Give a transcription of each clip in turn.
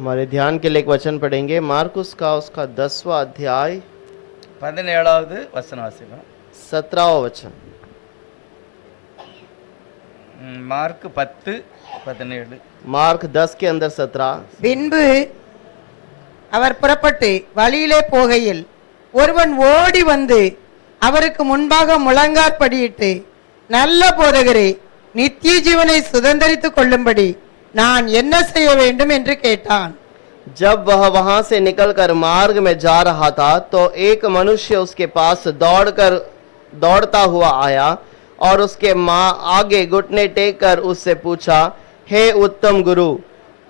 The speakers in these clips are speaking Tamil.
हमारे ध्यान के लिए एक वचन पढ़ेंगे मार्कुस का उसका 10वां अध्याय 17வது வசனம் வாசிப்போம். 17वां वचन. மார்க் 10:17. मार्क 10 के अंदर 17. பின்பு அவர் புறப்பட்டு வழியிலே போகையில் ஒருவன் ஓடி வந்து அவருக்கு முன்பாக முழங்காற்படியிட்டு, நல்ல போதகரே, நித்திய ஜீவனை சுதந்தரித்துக் கொள்ளும்படி நான் என்ன செய்ய வேண்டும் என்று கேட்டான். जब वह वहां से निकलकर मार्ग में जा रहा था तो एक मनुष्य उसके पास दौड़ता हुआ आया और उसके माँ आगे घुटने टेक कर उससे पूछा, हे उत्तम गुरु,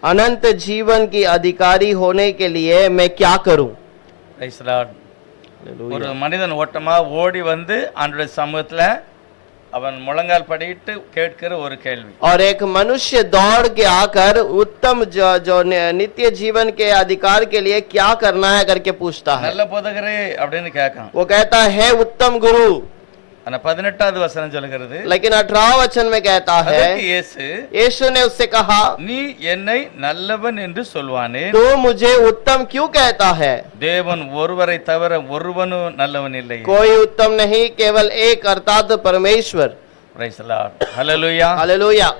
अनंत जीवन की अधिकारी होने के लिए मैं क्या करूं? Praise the Lord. ஒரு மனிதன் ஓட்டமா ஓடி வந்து ஆண்டவருடைய சமூகத்துல அவன் முழங்கால் படியிட்டு கேட்கிற ஒரு கேள்வி. और एक मनुष्य दौड़ के आकर उत्तम जो नित्य जीवन के अधिकार के लिए क्या करना है करके पूछता है. நல்ல போதகரே அப்படின்னு கேட்கான். वो कहता है उत्तम गुरु. ஆனா 18வது வசனம் சொல்கிறது, लेकिन 18वां वचन में कहता है, यीशु ने उससे कहा, நீ என்னை நல்லவன் என்று சொல்வானே, तू मुझे उत्तम क्यों कहता है? தேவன் ஒருவரை தவிர ஒருவனும் நல்லவன் இல்லை. कोई उत्तम नहीं, केवल एक अर्थात परमेश्वर. Praise the Lord. Hallelujah. Hallelujah.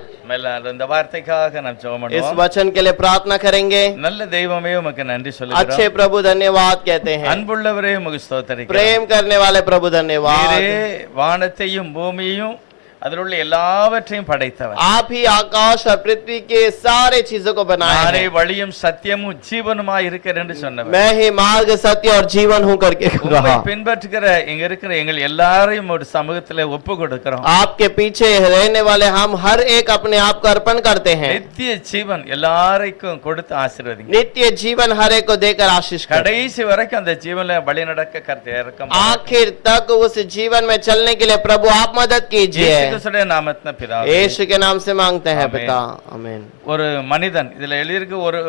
இந்த வார்த்தைக்காக நாம் ஜெபம் इस பண்ணுவோம். वचन के लिए प्रार्थना करेंगे. நல்ல தெய்வமே உமக்கு நன்றி சொல்லுகிறோம். अच्छे प्रभु धन्यवाद कहते हैं. அன்புள்ளவரே உமக்கு ஸ்தோத்திரிக்கிறோம். प्रेम करने वाले प्रभु धन्यवाद. நீரே வானத்தையும் பூமியையும் அதில் உள்ள எல்லாவற்றையும் படைத்தவர். आप ही आकाश और पृथ्वी के सारे चीजों को बनाया நானே है. வழியும் சத்தியமும் ஜீவனுமாய் இருக்கிறேன் என்று சொன்னவர். मैं ही मार्ग सत्य और जीवन हूं करके உம்மை रहा. பின்பற்றுகிற இங்க இருக்கிற எங்கள் எல்லாரையும் ஒரு சமூகத்துல ஒப்பு கொடுக்கிறோம். आपके पीछे रहने वाले हम हर एक अपने आप को अर्पण करते हैं. நித்திய ஜீவன் எல்லாரையும் கொடுத்து ஆசீர்வதிங்க. नित्य जीवन हर एक को देकर आशीष करें. கடைசி வரைக்கும் அந்த ஜீவன்ல வழி நடக்க கர்த்தர் இரக்கம். आखिर तक उस जीवन में चलने के लिए प्रभु आप मदद कीजिए. கிறிஸ்துவின் நாமத்தில் பிதாவே. यीशु के नाम से मांगते हैं पिता. आमीन. ஒரு மனிதன் இதுல எழுதியிருக்கு. ஒரு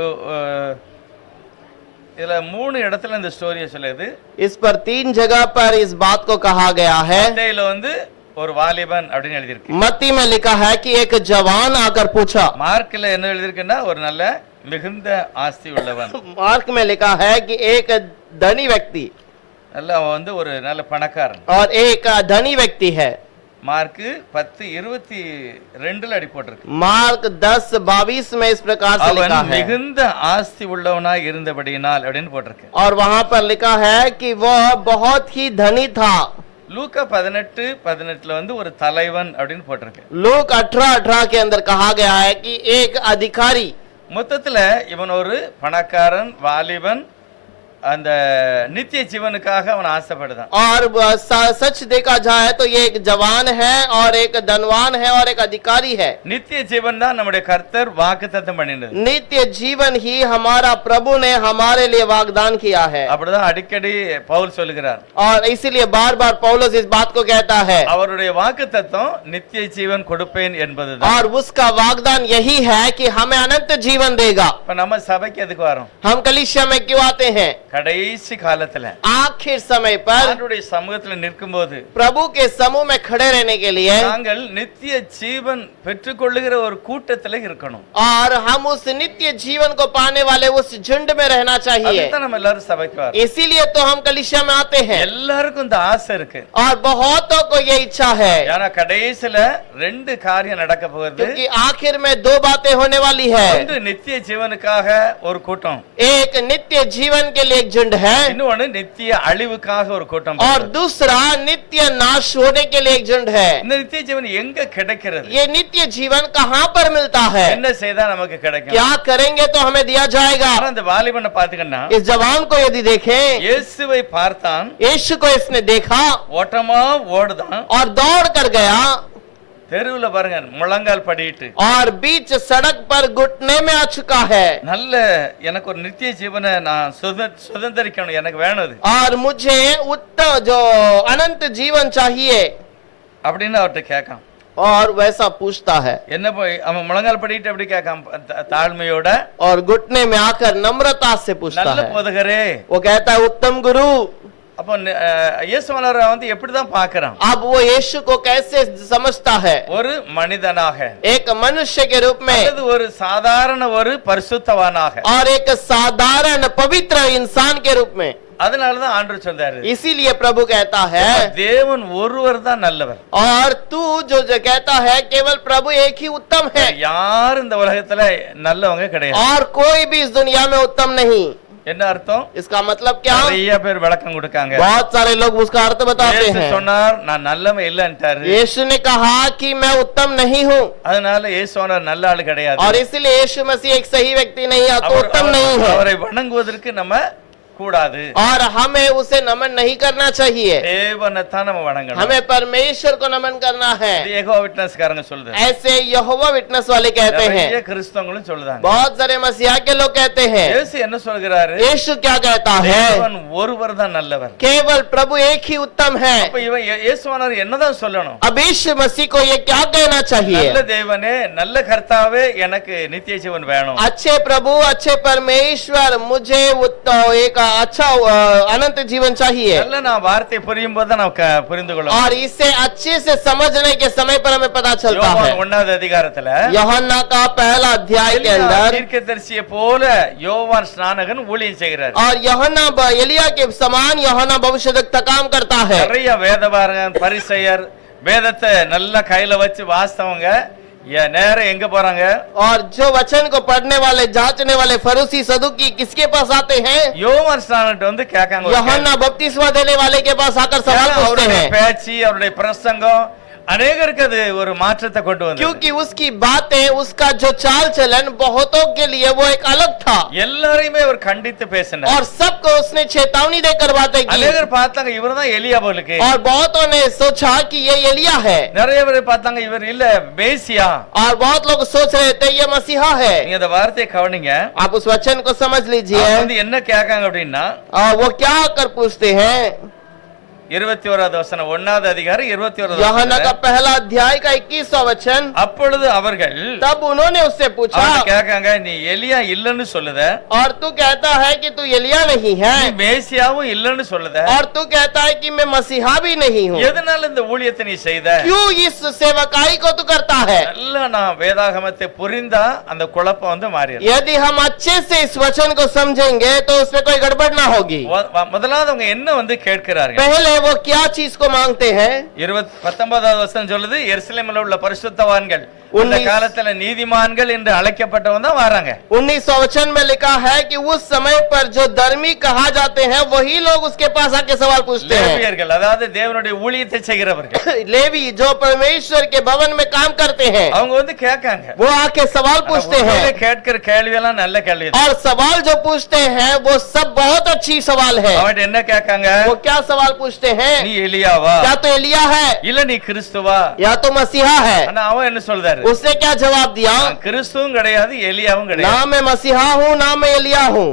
இதுல 3 இடத்துல இந்த ஸ்டோரியை சொல்லுது. इस पर 3 जगह पर इस बात को कहा गया है. மத்தேயுல வந்து ஒரு வாலிபன் அப்படின்னு எழுதியிருக்கு. मत्ती में लिखा है कि एक जवान आकर पूछा. மார்க்ல என்ன எழுதியிருக்குன்னா ஒரு நல்ல மிகுந்த ஆஸ்தி உள்ளவன். मार्क में लिखा है कि एक धनी व्यक्ति நல்ல வந்து ஒரு நல்ல பணக்காரன். और एक धनी व्यक्ति है. மார்க் 10:22 அடி போட்டிருக்கு. मार्क 10:22 में इस प्रकार से लिखा அவன் है. மிகுந்த ஆஸ்தி உள்ளவனாய் இருந்தபடியினால் அப்படின்னு போட்டிருக்கு. और वहां पर लिखा है कि वह बहुत ही धनी था. லூக்கா 18:18 வந்து ஒரு தலைவன் அப்படின்னு போட்டிருக்கு. लोक 18:18 के अंदर कहा गया है कि एक अधिकारी. மொத்தத்துல இவன் ஒரு பணக்காரன் வாலிபன், அந்த நித்திய ஜீவனுக்காக அவன் ஆசைப்படுதான். और सच देखा जाए तो ये एक जवान है और एक धनवान है और एक अधिकारी है. நித்திய ஜீவன் தான் நம்முடைய கர்த்தர் வாக்குத்தத்தம் பண்ணினது. नित्य जीवन ही हमारा प्रभु ने हमारे लिए वाग्दान किया है. அப்படிதான் அடிக்கடி பவுல் சொல்லுகிறார். और इसीलिए बार बार पौलुस इस बात को कहता है. அவருடைய வாக்குத்தத்தம் நித்திய ஜீவன் கொடுப்பேன் என்பதுதான். और उसका वाग्दान यही है कि हमें अनंत जीवन देगा. இப்ப நம்ம சபைக்கு எதுக்கு வரோம்? हम कलीसिया में क्यों आते हैं? கடைசி காலத்துல आखिर समय पर ஆண்டவருடைய சமூகத்துல நிற்கும்போது प्रभु के समूह में खड़े रहने के लिए நாங்கள் நித்திய ஜீவன் பெற்றுக்கொள்ளுகிற ஒரு கூட்டத்துல இருக்கணும். और हम उस नित्य जीवन को पाने वाले उस झुंड में रहना चाहिए. அதுதான் நம்ம எல்லாரும் சபைக்கு வரோம். इसीलिए तो हम कलीसिया में आते हैं. எல்லாருக்கும் இந்த ஆசை இருக்கு. और बहुतों को ये इच्छा है. ஏன்னா கடைசில 2 காரியம் நடக்க போகுது. क्योंकि आखिर में 2 बातें होने वाली है. ஒன்று நித்திய ஜீவனுக்காக ஒரு கூட்டம், एक नित्य जीवन के लिए एक झुंड है. இன்னொன்னு நித்திய அழிவுக்காக ஒரு கூட்டம். और दूसरा नित्य नाश होने के लिए एक झुंड है. இந்த நித்திய ஜீவன் எங்க கிடைக்கிறது? ये नित्य जीवन कहाँ पर मिलता है? என்ன செய்தா நமக்கு கிடைக்கும்? क्या करेंगे तो हमें दिया जाएगा? அந்த வாலிபனை பாத்தீங்கன்னா इस जवान को यदि देखें, இயேசுவை பார்த்தான், यीशु को इसने देखा ஓட்டமா ஓடுதான், और दौड़ कर गया தெருவுல பாருங்க முழங்கால் படியிட்டு और बीच सड़क पर घुटने में आ चुका है. நல்ல எனக்கு ஒரு நித்திய ஜீவனை நான் சுதந்திரிக்கணும், எனக்கு வேணும் அது और मुझे उत्तम जो अनंत जीवन चाहिए அப்படின்னு அவர்கிட்ட கேட்கான். और वैसा पूछता है. என்ன போய் அவன் முழங்கால் படிட்டு அப்படி கேட்கான் தாழ்மையோட. और घुटने में आकर नम्रता से पूछता நல்ல है. போதகரே, वो कहता है उत्तम गुरु, அப்போ இயேசுவானவரை வந்து எப்படிதான் பார்க்கறான்? अब वो यीशु को कैसे समझता है? ஒரு மனிதனாக, एक मनुष्य के रूप में, அல்லது ஒரு சாதாரண ஒரு பரிசுத்தவானாக. और एक साधारण पवित्र इंसान के रूप में। அதனாலதான் ஆண்டவர் சொல்றாரு, इसीलिए प्रभु कहता है, தேவன் ஒருவர் தான் நல்லவர். और तू जो कहता है केवल प्रभु एक ही उत्तम है, யார் இந்த உலகத்துல நல்லவங்க கிடையாது. और कोई भी इस दुनिया में उत्तम नहीं। என்ன அர்த்தம்? इसका मतलब क्या? நிறைய பேர் விளக்கம் கொடுக்காங்க. बहुत सारे लोग उसका अर्थ बताते இயேசு हैं। சொன்னார் நான் நல்லவன் இல்லன்ட்டாரு. यीशु ने कहा कि मैं उत्तम नहीं हूँ, அதனால இயேசுவானவர் நல்ல ஆளு கிடையாது. और इसलिए यीशु मसीह एक सही व्यक्ति नहीं है, तो उत्तम नहीं है, அவரை வணங்குவதற்கு நம்ம கூடாது. और हमें उसे नमन नहीं करना चाहिए। தேவனை தான் நம்ம வணங்கணும். हमें परमेश्वर को नमन करना है, இது யெகோவா விட்னஸ்காரங்க சொல்லுது. ऐसे यहोवा विटनेस वाले कहते நிறைய हैं। கிறிஸ்தவங்களும் சொல்லுதாங்க. बहुत सारे मसीहा के लोग कहते हैं। இயேசு என்ன சொல்கிறாரு? यीशु क्या कहता है? தேவன் ஒருவர் தான் நல்லவர். केवल प्रभु एक ही उत्तम है। அப்ப இவன் இயேசுவானவர் என்னதான் சொல்லணும்? अब यीशु मसीह को ये क्या कहना चाहिए? நல்ல தேவனே, நல்ல கர்த்தாவே, எனக்கு நித்திய ஜீவன் வேணும். अच्छे प्रभु, अच्छे परमेश्वर, मुझे एक अच्छा अनंत जीवन चाहिए। நல்ல நான் வார்த்தை புரியும் போது நான் புரிந்து கொள்ளும். और इसे अच्छे से समझने के समय पर हमें पता चलता है। யோவான் 1வது அதிகாரத்துல यूहन्ना का पहला अध्याय के अंदर, தீர்க்கதரிசியை போல யோவான் ஸ்நானகன் ஊழியம் செய்கிறார். और यूहन्ना एलिया के समान यूहन्ना भविष्यद्वक्ता काम करता है। நிறைய வேதபாரகன், பரிசேயர், வேதத்தை நல்லா கையில வச்சு வாசித்தவங்க நேரா எங்க போறாங்க? और जो वचन को पढ़ने वाले, जांचने वाले फरीसी सदुकी किसके पास आते हैं? யோவான் ஸ்நானகன் வந்து கேட்காங்க. यूहन्ना बपतिस्मा देने वाले के पास आकर सवाल पूछते அவருடைய हैं, பேச்சு, அவருடைய பிரசங்கம் अनेகருக்கு அது ஒரு மாற்றத்தை கொண்டு வந்தது. क्योंकि उसकी बातें, उसका जो चाल चलन बहुतों के लिए वो एक अलग था, எல்லாரையுமே அவர் கண்டித்து பேசினார். और सबको उसने चेतावनी देकर बातें की। अनेகர் பார்த்தாங்க இவர்தான் எலியா போலுக்கு. और बहुतों ने सोचा कि ये एलिया है, நிறைய பேர் பார்த்தாங்க இவர் இல்ல மேசியா. और बहुत लोग सोच रहे थे ये मसीहा है। நீங்க அந்த வார்த்தையை கவனிங்க. आप उस वचन को समझ लीजिए। வந்து என்ன கேட்காங்க அப்படின்னா, वो क्या कर पूछते हैं? 21வது வசனம், 1வது அதிகாரம் 21வது यूहन्ना का வசனம். पहला अध्याय का 21वां वचन, அப்பொழுது அவர்கள் तब उन्होंने उससे पूछा, அவன் கேட்காங்க நீ எலியா இல்லன்னு சொல்லுத, और तू कहता है कि तू एलिया नहीं है, நீ மேசியாவும் இல்லன்னு சொல்லுத, और तू कहता है कि मैं मसीहा भी नहीं हूँ, எதனால இந்த ஊழியத்தை நீ செய்த? क्यों इस सेवकाई को तू करता है? நல்லா நான் வேதாகமத்தை புரிந்தா அந்த குழப்பம் வந்து மாறிடும். यदि हम अच्छे से इस वचन को समझेंगे तो उसमें कोई गड़बड़ ना होगी। முதலாவது அவங்க என்ன வந்து கேட்கிறார்கள்? पहले वो क्या चीज को मांगते हैं? 19வது வசனம் சொல்லுது, எருசலேமில் உள்ள பரிசுத்தவான்கள் அந்த காலத்துல நீதிமான்கள் என்று அழைக்கப்பட்டவங்க தான் வராங்க. 19वां वचन में लिखा है कि उस समय पर जो धर्मी कहा जाते हैं वही लोग उसके पास आके सवाल पूछते हैं। லேவியர்கள், அதாவது தேவனுடைய ஊழியத்தை செய்கிறவர்கள், लेवी जो परमेश्वर के भवन में काम करते हैं, அவங்க வந்து கேட்காங்க. वो आके सवाल पूछते हैं, கேட்கிற கேள்வி எல்லாம் நல்ல கேள்வி. और सवाल जो पूछते हैं वो सब बहुत अच्छी सवाल है। அவன் என்ன கேட்காங்க? वो क्या सवाल पूछते हैं? நீ எலியாவா? क्या तो एलिया है, இல்ல நீ கிறிஸ்துவா? या तो मसीहा है? ஆனா அவன் என்ன சொல்றாரு? उसने क्या जवाब दिया? நான் கிறிஸ்துவும் கிடையாது, எலியாவும் ना கிடையாது. मैं मसीहा हूँ ना मैं एलिया हूँ।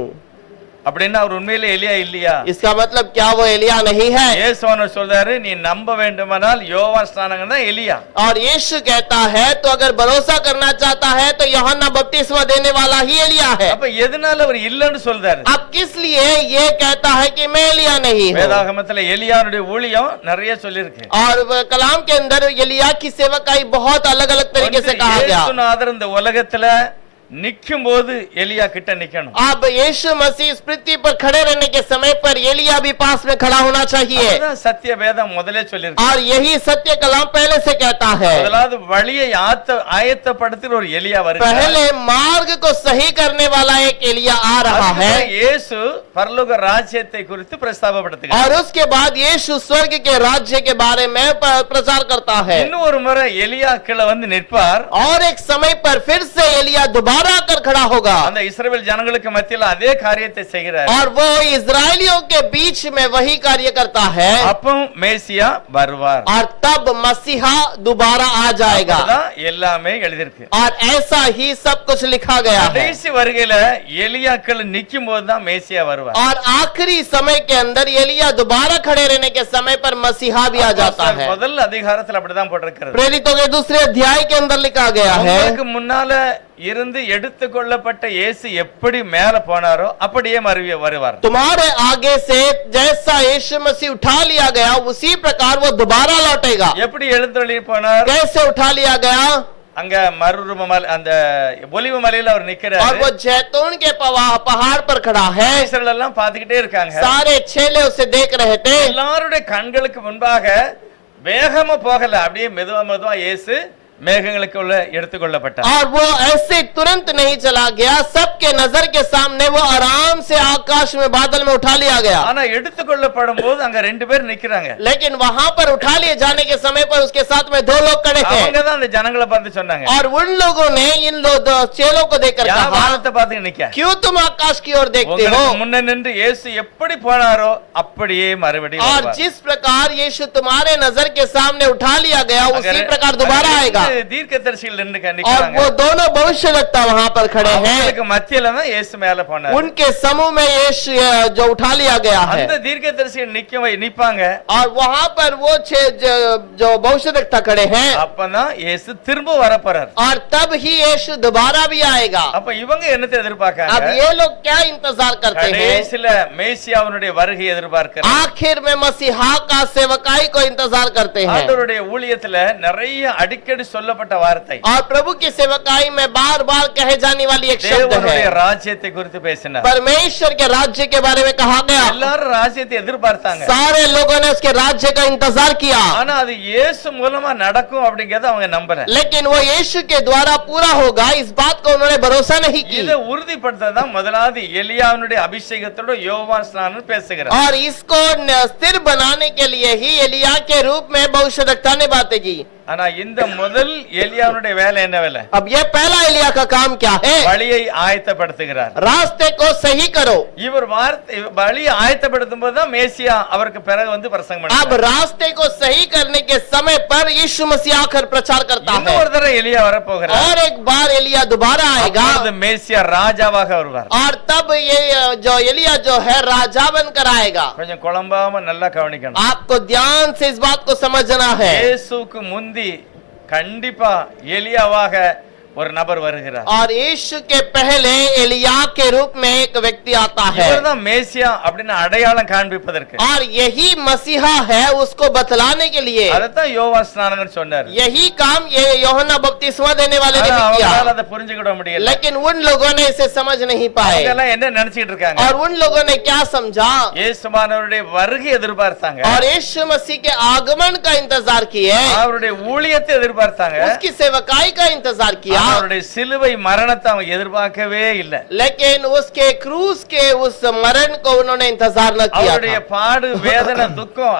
அப்படின்னா அவர் உண்மையிலே எலியா இல்லையா? इसका मतलब क्या वो एलिया नहीं है? இயேசுவானவர் சொல்றாரு, நீ நம்ப வேண்டுமானால் யோவான் ஸ்நானகன் தான் எலியா. और यीशु कहता है तो अगर भरोसा करना चाहता है तो यूहन्ना बपतिस्मा देने वाला ही एलिया है। அப்ப எதனால அவர் இல்லன்னு சொல்றாரு? अब किस लिए ये कहता है कि मैं एलिया नहीं हूँ? வேதாகமத்துல எலியாவுடைய ஊழியம் நிறைய சொல்லிருக்கு. और कलाम के अंदर एलिया की सेवकाई बहुत अलग अलग तरीके से कहा गया। இயேசுநாதர் இந்த உலகத்துல निक्कुम बोधु एलिया किट्टा निक्कணும். अब यीशु मसीह इस पृथ्वी पर खड़े रहने के समय पर एलिया भी पास में खड़ा होना चाहिए। அதுதான் சத்திய வேதம் முதல்ல சொல்லிருக்கு. और यही सत्य कलाम पहले से कहता है। முதலாவது வழியை ஆயத்தப்படுத்துற ஒரு எலியா வருகிறார். पहले मार्ग को सही करने वाला एक एलिया आ रहा है। இயேசு பரலோக ராஜ்யத்தை குறித்து பிரஸ்தாபப்படுத்துகிறார். और उसके बाद यीशु स्वर्ग के राज्य के बारे में प्रचार करता है। இன்னும் ஒரு முறை எலியா கீழ வந்து நிற்பார். और एक समय पर फिर से एलिया दोबारा आकर खड़ा होगा। அந்த இஸ்ரவேல் ஜனங்களுக்கு மத்தியில அதே காரியத்தை செய்கிறார். और वो इजरायलियों के बीच में वही कार्य करता है। அப்போ மேசியா வருவார். और तब मसीहा दोबारा आ जाएगा। அதுதான் எல்லாமே எழுதிருக்கு. और ऐसा ही सब कुछ लिखा गया है। கடைசி வருகையில எலியாக்கள் நிக்கும்போது தான் மேசியா வருவார். और आखिरी समय के अंदर एलिया दोबारा खड़े रहने के समय पर मसीहा भी आ जाता है। முதல் அதிகாரத்துல அப்படிதான் போட்டிருக்கிறது. प्रेरितों के दूसरे अध्याय के अंदर लिखा गया है। உங்களுக்கு முன்னால இருந்து எடுத்துக்கொள்ளப்பட்ட இயேசு எப்படி மேல போனாரோ அப்படியே மறுவி வருவார். तुम्हारे आगे से जैसा यीशु मसीह उठा लिया गया उसी प्रकार वो दोबारा लौटेगा। எப்படி எழுந்தருளி போனார்? कैसे उठा लिया गया? அங்க மறுரூப மலை அந்த ஒலிவ மலையில அவர் நிக்கிறார். और वो जैतून के पहाड़ पर खड़ा है। இஸ்ரவேல் எல்லாம் பாத்துக்கிட்டே இருக்காங்க. सारे चेले उसे देख रहे थे। எல்லாருடைய கண்களுக்கு முன்பாக வேகமா போகல, அப்படியே மெதுவா மெதுவா இயேசு மேகங்களுக்குள்ள எடுத்துக்கொள்ளப்பட்டார். और वो ऐसे तुरंत नहीं चला गया, सबके नजर के सामने वो आराम से आकाश में बादल में उठा लिया गया। ஆனா எடுத்துக்கொள்ளப்படும் போது அங்க ரெண்டு பேர் நிக்கிறாங்க. लेकिन वहां पर उठा लिए जाने के समय पर उसके साथ में दो लोग खड़े थे। அவங்க தான் அந்த ஜனங்களை பார்த்து சொன்னாங்க, और उन लोगों ने इन चेलों को देखकर யா कहा, வானத்தை பார்த்து நிக்க, क्यों तुम आकाश की ओर देखते हो? உங்களுக்கு முன்ன நின்று இயேசு எப்படி போனாரோ அப்படியே மறுபடியும் और வருவார். जिस प्रकार यीशु तुम्हारे नजर के सामने उठा लिया गया उसी प्रकार दोबारा आएगा। தீர்க்கதரிசிகள் நின்று और நிக்கிறாங்க. वो दोनों भविष्यवक्ता वहां पर खड़े हैं। அவங்களுக்கு மத்தியில தான் இயேசு மேல போனார். उनके समूह में यीशु जो उठा लिया गया है, அந்த தீர்க்கதரிசிகள் நிப்பாங்க. और वहां पर वो जो भविष्यवक्ता खड़े हैं, அப்பதான் இயேசு திரும்ப வரப்போறார். और तब ही यीशु दोबारा भी आएगा। அப்ப இவங்க என்னத்தை अब எதிர்பார்க்கறாங்க? ये लोग क्या इंतजार करते हैं? கடைசில மேசியாவினுடைய வருகை எதிர்பார்க்கிறாங்க. आखिर में मसीहा का सेवकाई को इंतजार करते हैं। ஆண்டவருடைய ஊழியத்துல நிறைய அடிக்கடி சொல்லப்பட்ட வார்த்தை, और प्रभु की सेवकाई में बार बार कहे जाने वाली एक शब्द தேவனுடைய है, ராஜ்யத்தை குறித்து பேசினார். परमेश्वर के राज्य के बारे में कहा गया। எல்லாரும் ராஜ்யத்தை எதிர்பார்த்தாங்க. सारे लोगों ने उसके राज्य का इंतजार किया, ஆனா அது இயேசு மூலமா நடக்கும் அப்படிங்கறத அவங்க நம்பல. लेकिन वो यीशु के द्वारा पूरा होगा इस बात को उन्होंने भरोसा नहीं की। இதை உறுதிப்படுத்ததான் முதலாவது எலியாவினுடைய அபிஷேகத்தோட யோவான் ஸ்நானன் பேசுகிறார். और इसको स्थिर बनाने के लिए ही एलिया के रूप में भविष्यवक्ता ने बातें की। ஆனா இந்த முதல் எலியாவினுடைய வேலை என்ன வேலை? अब ये पहला एलिया का काम क्या है? வழியை ஆயத்தப்படுத்துகிறார். रास्ते को सही करो। இவர் வழியை ஆயத்தப்படுத்தும் போதுதான் மேசியா அவருக்கு பிறகு வந்து பிரசங்கம் अब பண்ணுவார். रास्ते को सही करने के समय पर यीशु मसीह आकर प्रचार करता है। இன்னொரு தடவை எலியா வரப்போகிறார். और एक बार एलिया दोबारा आएगा, அப்பொழுது மேசியா ராஜாவாக வருவார். और तब ये जो एलिया जो है राजा बनकर आएगा। கொஞ்சம் குழம்பாம நல்லா கவனிக்கணும். आपको ध्यान से इस बात को समझना है। இயேசுக்கு முந்தி கண்டிப்பா எலியாவாக ஒரு நபர் வருகிறார். और यीशु के पहले एलिया के रूप में एक व्यक्ति आता है, இவர்தான் மேசியா அப்படின்னு அடையாளம் காண்பிப்பதற்கு. और यही मसीहा है उसको बतलाने के लिए। அதத்தான் யோவான் ஸ்நானகர் சொன்னார். यही काम ये யோहன்னா बपतिस्मा देने वाले ने भी किया, அவங்களால அதை புரிஞ்சுக்கிட முடியல. लेकिन उन लोगों ने इसे समझ नहीं पाए। அவங்க எல்லாம் என்ன நினைச்சிட்டு இருக்காங்க? और उन लोगों ने क्या समझा? இயேசுவானவருடைய வருகை எதிர்பார்த்தாங்க. और यीशु मसीह के आगमन का इंतजार किए, அவருடைய ஊழியத்தை எதிர்பார்த்தாங்க. उसकी सेवकाई का इंतजार किया, அவருடைய சிலுவை மரணத்தை அவங்க எதிர்பார்க்கவே இல்லை. लेकिन उसके क्रूस के उस मरण को उन्होंने इंतजार न किया அவருடைய था। பாடு வேதனை துக்கம்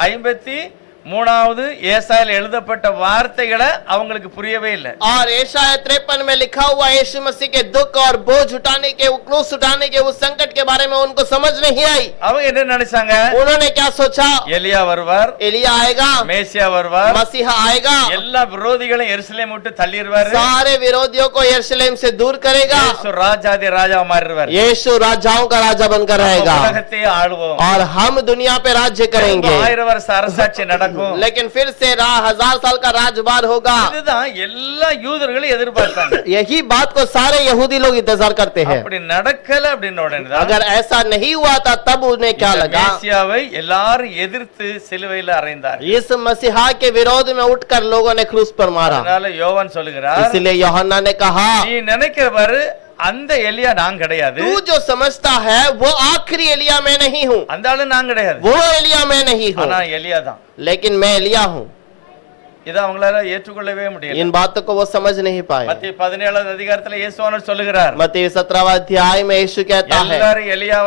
53வது ஏசாயால எழுதப்பட்ட வார்த்தைகளை அவங்களுக்கு புரியவே இல்லை. और एशाया 53 में लिखा हुआ यीशु मसीह के दुख और बोझ उठाने के, क्रूस उठाने के उस संकट के बारे में उनको समझ नहीं आई। அவங்க என்ன நினைச்சாங்க? उन्होंने क्या सोचा? எலியா வருவார், एलिया आएगा, மேசியா வருவார், मसीहा आएगा, எல்லா விரோதிகளையும் எருசலேம் விட்டு தள்ளிடுவாரு, सारे विरोधियों को यरूशलेम से दूर करेगा, இயேசு ராஜாதி ராஜா மாறிடுவார், यीशु राजाओं का राजा बनकर रहेगा, உலகத்தையே ஆளுவோம், और हम दुनिया पे राज्य करेंगे। 1000 வருஷ அரசாட்சி நடக்கும். लेकिन फिर से 1000 साल का राजभार होगा। இதுதான் எல்லா யூதர்களும் எதிர்பார்த்தாங்க. यही बात को सारे यहूदी लोग इंतजार करते हैं। அப்படி நடக்கல அப்படின உடனே தான் अगर ऐसा नहीं हुआ था तब उन्हें क्या लगा? மேசியாவை எல்லாரும் எதிர்த்து சிலுவையில் அறைந்தார். इस मसीहा के विरोध में उठकर लोगों ने क्रूस पर मारा। அதனால யோவான் சொல்லுகிறார், इसलिए यूहन्ना ने कहा, நீ நினைக்கிறவாறு அந்த எலியா நான் கிடையாது, तू जो समझता है वो आखिरी एलिया मैं नहीं हूँ, அந்த ஆளு நான் கிடையாது, वो एलिया मैं नहीं हूँ, ஆனா எலியா தான். लेकिन मैं एलिया हूँ। இத அவங்களால ஏற்றுக்கொள்ளவே முடியல. इन बातों को वो समझ नहीं पाए। மத்திய 17வது அதிகாரத்துல இயேசுவானவர் சொல்லுகிறார், मत्ती 17वां अध्याय में यीशु कहता है, எல்லாரும் எலியா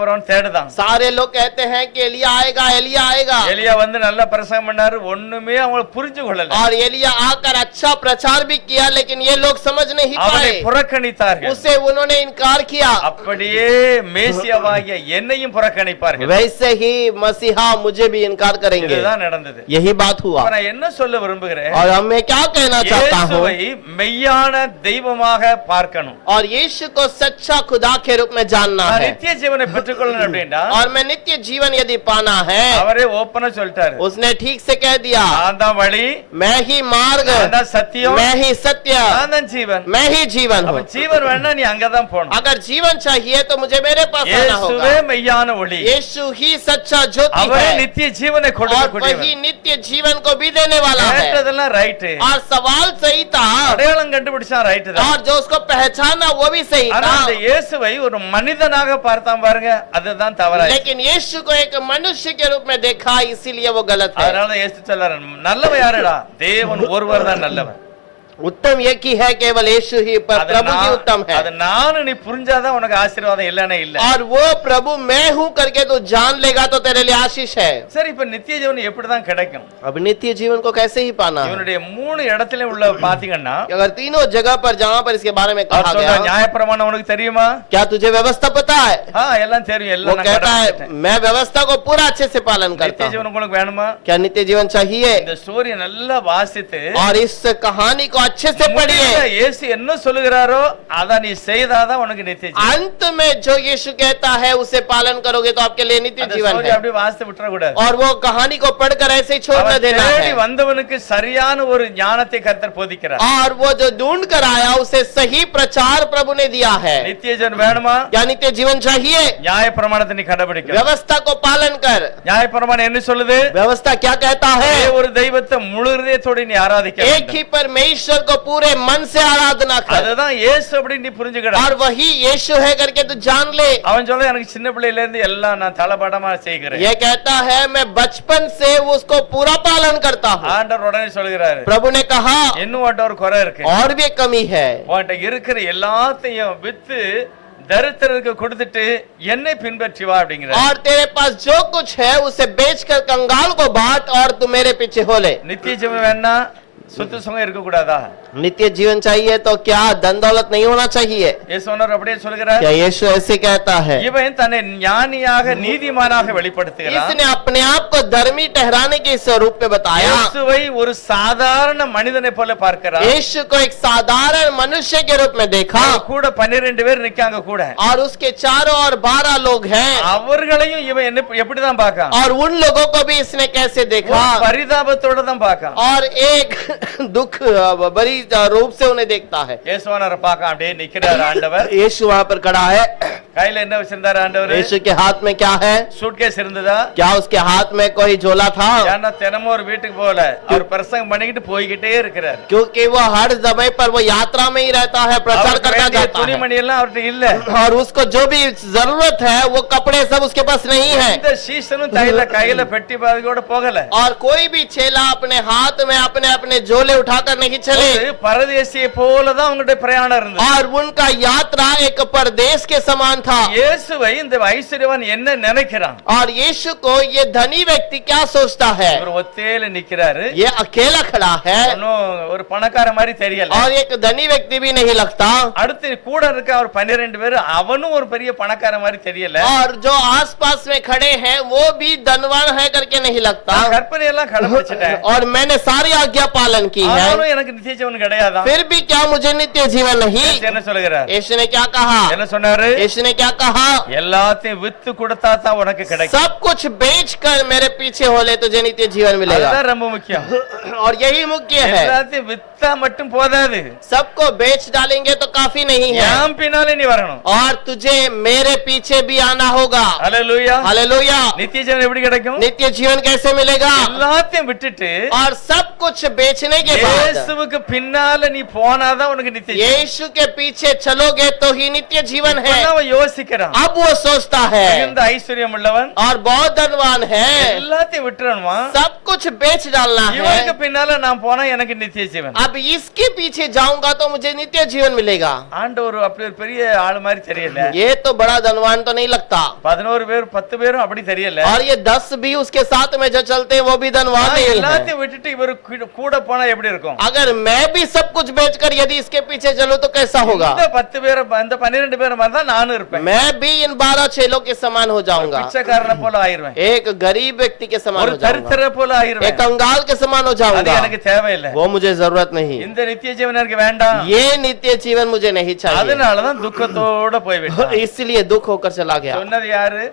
வருவான் தேடுதான். सारे लोग कहते हैं कि एलिया आएगा, एलिया आएगा, எலியா வந்து நல்ல பிரசங்கம் பண்ணாரு, ஒண்ணுமே அவங்க புரிஞ்சு கொள்ளல. और एलिया आकर अच्छा प्रचार भी किया, लेकिन ये लोग समझ नहीं அவனை पाए, புறக்கணித்தார்கள். उसे उन्होंने इनकार किया। அப்படியே மேசியாவாகிய என்னையும் புறக்கணிப்பார்கள். वैसे ही मसीहा मुझे भी इनकार करेंगे। இதுதான் நடந்தது. यही बात हुआ। இப்ப நான் என்ன சொல்ல விரும்புகிறேன் और अब मैं क्या कहना चाहता हूँ, இயேசுவை மெய்யான தெய்வமாக பார்க்கணும். और यीशु को सच्चा खुदा के रूप में जानना நான் है, நித்திய ஜீவனை பெற்றுக்கொள்ளணும் அப்படின்னா और मैं नित्य जीवन यदि पाना है, அவரே ஓப்பனா சொல்லிட்டாரு, उसने ठीक से कह दिया, நான் தான் வழி, मैं ही मार्ग, நான் தான் சத்தியம், मैं ही सत्य, நான் தான் ஜீவன். मैं ही जीवन அப்ப हूँ। ஜீவன் வேணா நீ அங்கதான் போகணும். अगर जीवन चाहिए तो मुझे मेरे पास आना होगा। இயேசுவே மெய்யான ஒளி, यीशु ही सच्चा ज्योति அவரே है, நித்திய ஜீவனை और கொடுக்கக்கூடியவர். वही नित्य जीवन को भी देने वाला है। கேட்டதெல்லாம் ரைட், और सवाल सही था, அடையாளம் கண்டுபிடிச்சா ரைட் தான். और जो उसको पहचाना वो भी सही ஆனா था, அந்த இயேசுவை ஒரு மனிதனாக பார்த்தான் பாருங்க, அதுதான் தவறாய். लेकिन यीशु को एक मनुष्य के रूप में देखा, इसीलिए वो गलत है। அதனால இயேசு சொல்றாரு, நல்லவன் யாருடா? தேவன் ஒருவர் தான் நல்லவன். उत्तम एक ही है, केवल यीशु ही, पर प्रभु ही उत्तम है। அது நானு நீ புரிஞ்சாதான் உனக்கு ஆசீர்வாதம், இல்லன்னா இல்ல. और वो प्रभु मैं हूँ करके तू जान लेगा तो तेरे लिए आशीष है। சரி, இப்ப நித்திய ஜீவன் எப்படிதான் கிடைக்கும்? अब नित्य जीवन को कैसे ही पाना है? இவனுடைய 3 இடத்துல உள்ள பாத்தீங்கன்னா, अगर तीनों जगह पर जहाँ पर इसके बारे में அவர் कहा சொல்ற गया, நியாயப்பிரமாணம் உனக்கு தெரியுமா? क्या तुझे व्यवस्था पता है? எல்லாம் தெரியும், वो எல்லாம் நான் कहता है கடைபிடிச்சிட்டேன். मैं व्यवस्था को पूरा अच्छे से पालन करता நித்திய हूँ। ஜீவன் உங்களுக்கு வேணுமா? क्या नित्य जीवन चाहिए? இந்த ஸ்டோரி நல்லா வாசித்து और इस कहानी को अच्छे से पढ़िए। முடிவுல இயேசு என்ன சொல்லுகிறாரோ அத நீ செய்தாதான் உனக்கு நித்திய ஜீவன். अंत में जो यीशु कहता है उसे पालन करोगे तो आपके लिए नित्य அந்த जीवन ஸ்டோரி है। அப்படியே வாசித்து விட்டுற கூடாது. और वो कहानी को पढ़कर ऐसे ही छोड़ न அவர் देना தேடி है। வந்தவனுக்கு சரியான ஒரு ஞானத்தை கர்த்தர் போதிக்கிறார். और वो जो ढूंढ कर आया उसे सही प्रचार प्रभु ने दिया है। நித்திய ஜீவன் வேணுமா? क्या नित्य जीवन चाहिए? நியாயப்பிரமாணத்தை நீ கடைபிடிக்க. व्यवस्था को पालन कर। நியாயப்பிரமாணம் என்ன சொல்லுது? व्यवस्था क्या कहता है? ஒரே ஒரு தெய்வத்தை முழு இதயத்தோட நீ ஆராதிக்க एक வேண்டும். ही परमेश्वर को पूरे मन से आराधना कर, அதுதான் இயேசு அப்படி நீ புரிஞ்சுக்கடா. और वही यीशु है करके तू जान ले। அவன் சொல்ல எனக்கு சின்ன பிள்ளையில இருந்து எல்லாம் நான் தளபடமா செய்கிறேன். ये कहता है मैं बचपन से उसको पूरा पालन करता हूँ। ஆண்டவர் உடனே சொல்கிறாரு, प्रभु ने कहा இன்னும் உன்கிட்ட ஒரு குறை இருக்கு. और भी कमी है। உன்கிட்ட இருக்கிற எல்லாத்தையும் வித்து தரித்திரருக்கு கொடுத்துட்டு என்னை பின்பற்றி வா அப்படிங்கிற. और तेरे पास जो कुछ है उसे बेचकर कंगाल को बांट और तू मेरे पीछे हो ले। நித்திய ஜீவன் வேணா சொத்து சுகம் இருக்க கூடாதா? नित्य जीवन चाहिए तो क्या धन दौलत नहीं होना चाहिए? இயேசு அப்படியே சொல்கிறார், क्या यीशु ऐसे कहता है? இவன் தன்னை ஞானியாக நீதிமானாக வெளிப்படுத்துகிறான். इसने अपने आप को धर्मी ठहराने के इस रूप में बताया। இயேசுவை ஒரு சாதாரண மனிதனை போல பார்க்கிறான். यीशु को एक साधारण मनुष्य के रूप में देखा, அவன் கூட 12 பேர் நிக்காங்க கூட. और उसके चारों ओर 12 लोग हैं, அவர்களையும் இவன் என்ன எப்படிதான் பார்க்கான்? और उन लोगों को भी इसने कैसे देखा? ஒரு பரிதாபத்தோட தான் பார்க்கான். और एक दुख बड़ी रूप से उन्हें देखता है। இயேசுவானவரை பார்க்கான், அப்படியே நிக்கிறார் ஆண்டவர். यीशु वहाँ पर खड़ा है। கையில என்ன வச்சிருந்தாரு ஆண்டவர்? यीशु के हाथ में क्या है? சூட்கேஸ் இருந்ததா? क्या उसके हाथ में कोई झोला था? ஏன்னா தினமும் ஒரு வீட்டுக்கு போல அவர் பிரசங்கம் பண்ணிக்கிட்டு போய்கிட்டே இருக்கிறார். क्योंकि वो हर समय पर वो यात्रा में ही रहता है, प्रचार அவருக்கு करता வேண்டிய जाता है, துணிமணி எல்லாம் அவர்கிட்ட இல்ல. और उसको जो भी जरूरत है वो कपड़े सब उसके पास नहीं है। இந்த சீசனும் கையில பெட்டி பாதியோட போகல. और कोई भी चेला अपने हाथ में अपने अपने झोले उठाकर नहीं चले, ஒரு பரதேசியை போலதான் அவங்களுடைய பிரயாணம் இருந்தது. और उनका यात्रा एक परदेश के समान था। இயேசுவை இந்த ஐஸ்வர்யவான் என்ன நினைக்கிறான்? और यीशु को ये धनी व्यक्ति क्या सोचता है? இவர் ஒத்தையில நிக்கிறாரு, ये अकेला खड़ा है, ஒன்னும் ஒரு பணக்கார மாதிரி தெரியல. और एक धनी व्यक्ति भी नहीं लगता, அடுத்து கூட இருக்க அவர் 12 பேர், அவனும் ஒரு பெரிய பணக்கார மாதிரி தெரியல. और जो आसपास में खड़े हैं वो भी धनवान है करके नहीं लगता। நான் கற்பனை எல்லாம் கடைபிடிச்சிட்டேன், और मैंने सारी आज्ञा पालन की है, ஆனாலும் எனக்கு நித்திய ஜீவன் கிடையாதா? फिर भी क्या मुझे नित्य जीवन नहीं? இயேசு என்ன சொல்கிறார்? यीशु ने क्या कहा? என்ன சொன்னாரு? यीशु ने क्या कहा? எல்லாத்தையும் வித்து கொடுத்தா தான் உனக்கு கிடைக்கும். सब कुछ बेच कर मेरे पीछे हो ले, तुझे नित्य जीवन मिलेगा। அதுதான் ரொம்ப முக்கியம். और यही मुख्य है, எல்லாத்தையும் வித்தா மட்டும் போதாது, सबको बेच डालेंगे तो काफी नहीं है, என் பின்னாலே நீ வரணும். और तुझे मेरे पीछे भी आना होगा। ஹல்லேலூயா. हालेलुया। நித்திய ஜீவன் எப்படி கிடைக்கும்? नित्य जीवन कैसे मिलेगा? எல்லாத்தையும் விட்டுட்டு और सब कुछ बेचने के बाद இயேசுவுக்கு பின்னால நீ போனாதான் உனக்கு நித்திய ஜீவன். यीशु के पीछे चलोगे तो ही नित्य जीवन है। இப்ப அவன் யோசிக்கிறான், अब वो सोचता है, இந்த ஐஸ்வர்யம் உள்ளவன் और बहुत धनवान है, எல்லாத்தையும் விட்டுறணுமா? सब कुछ बेच डालना இவனுக்கு है, பின்னால நான் போனா எனக்கு நித்திய ஜீவன். अब इसके पीछे जाऊंगा तो मुझे नित्य जीवन मिलेगा। ஆண்டவர் அப்படி ஒரு பெரிய ஆளு மாதிரி தெரியல. ये तो बड़ा धनवान तो नहीं लगता, 11 பேர் 10 பேரும் அப்படி தெரியல. और ये 10 भी उसके साथ में जो चलते हैं वो भी धनवान नहीं है। எல்லாத்தையும் விட்டுட்டு இவரு கூட போனா எப்படி இருக்கும்? अगर मैं भी सब कुछ बेचकर यदि इसके पीछे चलूं तो कैसा होगा? இந்த 10 பேர் இந்த 12 பேர் மாதிரி தான் நானும் இருப்பேன். இருப்பேன் मैं भी इन 12 चेलों के समान हो जाऊंगा, பிச்சைக்காரனை போல ஆயிருவேன் एक गरीब व्यक्ति के समान ஒரு हो जाऊंगा, தரித்திர போல ஆயிருவேன் एक कंगाल के समान हो அது जाऊंगा। எனக்கு தேவையில்லை वो मुझे जरूरत नहीं, இந்த நித்திய ஜீவன் எனக்கு வேண்டாம் ये नित्य जीवन मुझे नहीं चाहिए। அதனாலதான் துக்கத்தோட போய்விட்டான் इसलिए दुख होकर चला गया। சொன்னது யாரு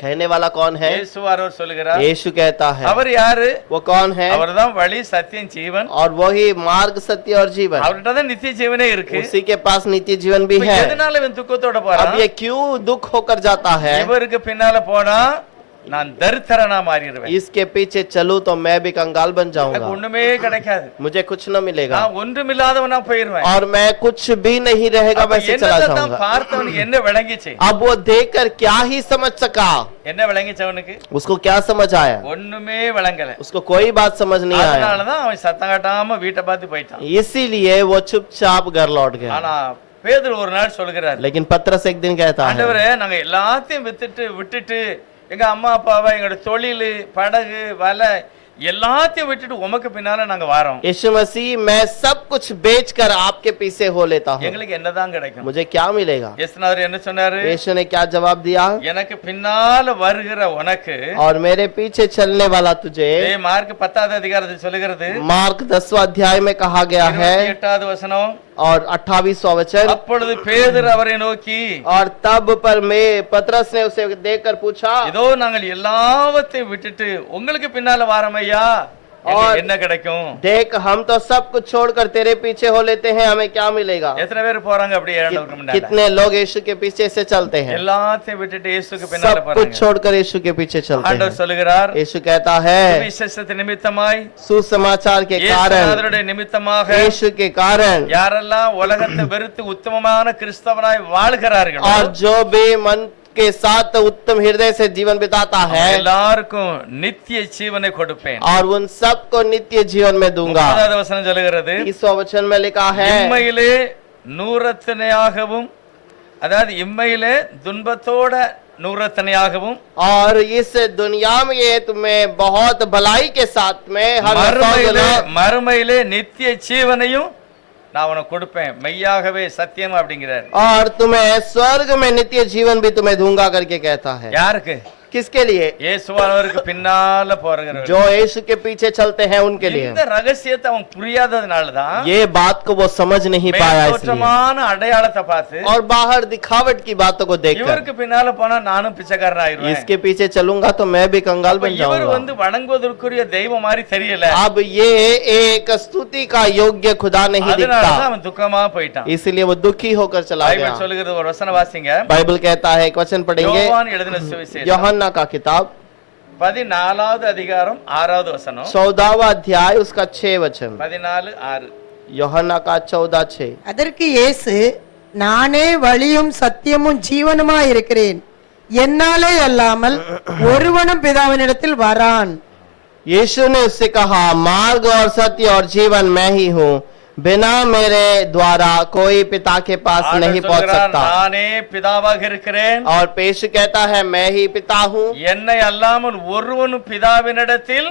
कहने वाला कौन है? இயேசுவாரவர் சொல்லுகிறார் यीशु कहता है। அவர் யாரு वो कौन है? அவர்தான் வழி சத்தியம் ஜீவன் और वही मार्ग, सत्य और जीवन, அவர்கிட்ட தான் நித்திய ஜீவனே இருக்கு उसी के पास नित्य जीवन भी இப்ப है। எதனால இவன் துக்கத்தோட अब போறான் ये क्यों दुख होकर जाता है? இவருக்கு பின்னால போனா நான் தரித்திரனா மாறிடுவேன் इसके पीछे चलूं तो मैं भी कंगाल बन எனக்கு जाऊंगा, ஒண்ணுமே கிடைக்காது मुझे कुछ न मिलेगा நான் ஒன்றுமில்லாதவனா போயிருவேன் और मैं कुछ भी नहीं रहेगा, அப்ப वैसे चला என்னதான் जाऊंगा। பார்த்தவனுக்கு என்ன விளங்கிச்சு अब वो देखकर क्या ही समझ सका? என்ன விளங்கிச்சவனுக்கு उसको क्या समझ आया? ஒண்ணுமே விளங்கல उसको कोई बात समझ नहीं आया, அதனாலதான் அவன் சத்தம் காட்டாம வீட்டை பார்த்து போயிட்டான் इसीलिए वो चुपचाप घर लौट गया। ஆனா பேதுரு ஒரு நாள் சொல்கிறார் लेकिन पतरस एक दिन कहता है, ஆண்டவரே நாங்க எல்லாத்தையும் விட்டுட்டு எங்க அம்மா அப்பாவை எங்களோட தொழில் படகு வலை எல்லாத்தையும் விட்டுட்டு உமக்கு பின்னால நாங்க வாரோம் यीशु मसीह मैं सब कुछ बेचकर आपके पीछे हो लेता हूँ, எங்களுக்கு என்னதான் கிடைக்கும் मुझे क्या मिलेगा? இயேசுநாதர் என்ன சொன்னாரு यीशु ने क्या जवाब दिया? எனக்கு பின்னால வருகிற உனக்கு और मेरे पीछे चलने वाला तुझे, மார்க் 10வது அதிகாரத்தில் சொல்லுகிறது मार्क 10वां अध्याय में कहा गया है 28வது வசனம் और 28वां वचन, அப்பொழுது பேதுரு அவரை நோக்கி और तब पर मैं पतरस ने उसे देखकर पूछा, இதோ நாங்கள் எல்லாவற்றையும் விட்டுட்டு உங்களுக்கு பின்னால வாரோம் ஐயா எங்களுக்கு என்ன கிடைக்கும் देख हम तो सब कुछ छोड़कर तेरे पीछे हो लेते हैं, हमें क्या मिलेगा? எத்தனை பேர் போறாங்க அப்படியே ஏழாவது முன்னால कितने लोग यीशु के पीछे से चलते हैं? எல்லாத்தையும் விட்டுட்டு இயேசுக்கு பின்னால सब कुछ போறாங்க छोड़कर यीशु के पीछे चलते हैं। ஆண்டவர் சொல்லுகிறார் यीशु कहता है, விசேஷத்து நிமித்தமாய் सुसमाचार के कारण, இயேசுநாதருடைய நிமித்தமாக यीशु के कारण, யாரெல்லாம் உலகத்தை வெறுத்து உத்தமமான கிறிஸ்தவனாய் வாழ்கிறார்களோ और जो भी मन के साथ उत्तम हृदय से जीवन बिताता है, எல்லாருக்கும் நித்திய ஜீவனை கொடுப்பேன் और उन सबको नित्य जीवन में दूंगा। 30வது வசனம் சொல்லுகிறது 30वां वचन में लिखा है, இம்மையிலே நூறத்தனையாகவும் அதாவது இம்மையிலே துன்பத்தோட நூறத்தனையாகவும் और इस दुनिया में ये तुम्हें बहुत भलाई के साथ में हर மறுமையிலே நித்திய ஜீவனையும் நான் உனக்கு கொடுப்பேன் மெய்யாகவே சத்தியம் அப்படிங்கிறார் और तुम्हें स्वर्ग में नित्य जीवन भी तुम्हें दूंगा करके कहता है। யாருக்கு? किसके लिए? இயேசுவானவருக்கு பின்னால போறவர்கள் जो यीशु के पीछे चलते हैं उनके लिए। இந்த ரகசியத்தை அவன் புரியாததனால தான் ये बात को वो समझ नहीं पाया इसलिए, தோற்றமான அடையாளத்தை பார்த்து और बाहर दिखावट की बातों को देखकर இவருக்கு பின்னால போனா நானும் பிச்சைக்காரன் ஆயிருவேன் इसके पीछे चलूंगा तो मैं भी कंगाल बन இவர் जाऊंगा। வந்து வணங்குவதற்குரிய தெய்வம் மாதிரி தெரியல अब ये एक स्तुति का योग्य खुदा नहीं அதனால दिखता, தான் அவன் துக்கமா போயிட்டான் इसलिए वो दुखी होकर चला பைபிள் गया। சொல்லுகிறது ஒரு வசனம் வாசிங்க बाइबल कहता है, एक वचन पढ़ेंगे, யோவான் எழுதின சுவிசேஷம் यूहन्ना का किताब 14வது அதிகாரம் 6வது வசனம் 14वां अध्याय उसका 6 वचन, 14:6 यूहन्ना का 14:6। அதற்கு இயேசு, நானே வழியும் சத்தியமும் ஜீவனுமா இருக்கிறேன், என்னாலே அல்லாமல் ஒருவனும் பிதாவினிடத்தில் வரான்। यीशु ने उससे कहा, मार्ग और सत्य और जीवन मैं ही हूँ, बिना मेरे द्वारा कोई पिता के पास नहीं पहुंच सकता। நானே பிதாவாக இருக்கிறேன் और पेश कहता है, मैं ही पिता हूँ என்னை அல்லாமல் ஒருவனும் பிதாவினிடத்தில்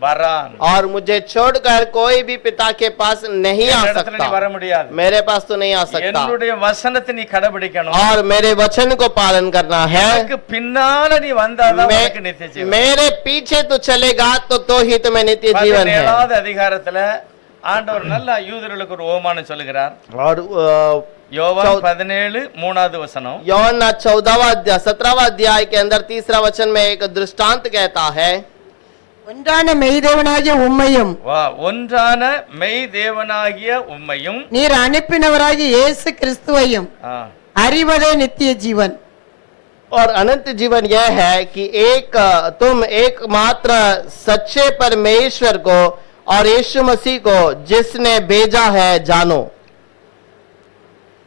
வரான் और मुझे छोड़कर कोई भी पिता के पास नहीं आ என்னிடத்துல நீ வர सकता, முடியாது मेरे पास तो नहीं आ सकता, என்னுடைய வசனத்தை நீ கடைபிடிக்கணும் और मेरे वचन को पालन करना है। எனக்கு பின்னால நீ வந்தாதான் உனக்கு நித்திய ஜீவன் मेरे पीछे तो चलेगा तो ही तुम्हें नित्य जीवन है। 17வது அதிகாரத்துல ஆண்டவர் நல்ல யூதர்களுக்கு ஒரு ஓமானம் சொல்லுகிறார் और யோவான் 17:3வது வசனம் यूहन्ना 17वां अध्याय के अंदर 3रा वचन में एक दृष्टांत कहता है, ஒன்றான மெய்தேவனாகிய உம்மையும் ஒன்றான மெய் தேவனாகிய உம்மையும் நீர் அனுப்பினவராகிய இயேசு கிறிஸ்துவையும் அறிவதே நித்திய ஜீவன்। और अनंत जीवन यह है कि तुम एकमात्र सच्चे परमेश्वर को और यीशु मसीह को जिसने भेजा है जानो।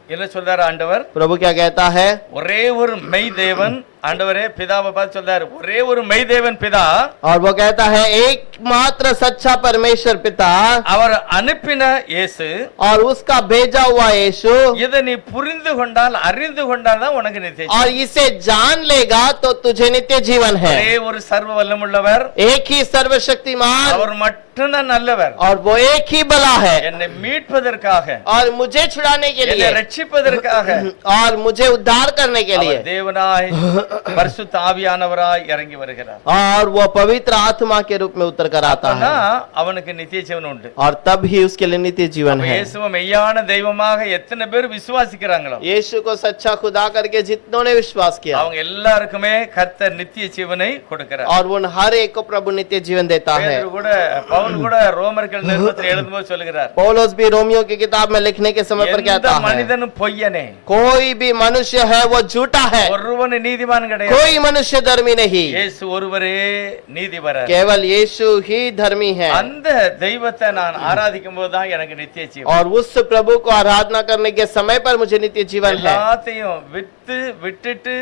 என்ன சொல்றாரு ஆண்டவர்? प्रभु क्या कहता है? ஒரே ஒரு மெய் தேவன் ஆண்டவரே பிதாவை பார்த்து சொல்றாரு, ஒரே ஒரு மெய்தேவன் பிதா, और वो कहता है एकमात्र सच्चा परमेश्वर पिता அவர் அனுப்பின இயேசு, और उसका भेजा हुआ यीशु, இதை நீ புரிந்து கொண்டால் அறிந்து கொண்டால் தான் உனக்கு நித்திய और इसे जान लेगा तो तुझे नित्य जीवन है। ஒரே ஒரு சர்வ வல்லமுள்ளவர், एक ही सर्वशक्तिमान அவர் மட்டும்தான் நல்லவர், और वो एक ही भला है, என்னை மீட்பதற்காக, और मुझे छुड़ाने के என்னை लिए, ரட்சிப்பதற்காக और मुझे उद्धार करने के लिए, அவர் தேவனாய் பரிசுத்த ஆவியானவராய் இறங்கி வருகிறார். और वो पवित्र आत्मा के रूप में उतर कर आता है, அப்பதான் அவனுக்கு நித்திய ஜீவன் உண்டு. और तब ही उसके लिए नित्य जीवन है। இயேசுவை மெய்யான தெய்வமாக எத்தனை பேர் விசுவாசிக்கிறாங்களோ यीशु को सच्चा खुदा करके जितनों ने विश्वास किया, அவங்க எல்லாருக்குமே கர்த்தர் நித்திய ஜீவனை கொடுக்கிறார். और उन हर एक को प्रभु नित्य जीवन देता है। பேதுரு கூட பவுல் கூட ரோமர்கள் நிருபத்தில் எழுதும்போது சொல்லுகிறார், पौलुस भी रोमियो की किताब में लिखने के समय पर எந்த कहता है, மனிதனும் பொய்யனே, कोई भी मनुष्य है वो झूठा है, ஒருவன் நீதிமான் கிடையாது, कोई मनुष्य धर्मी नहीं, இயேசு ஒருவரே நீதிபரர். केवल यीशु ही धर्मी है। அந்த தெய்வத்தை நான் ஆராதிக்கும் போதுதான் எனக்கு நித்திய ஜீவன். और उस प्रभु को आराधना करने के समय पर मुझे नित्य जीवन है। எல்லாத்தையும் விட்டுட்டு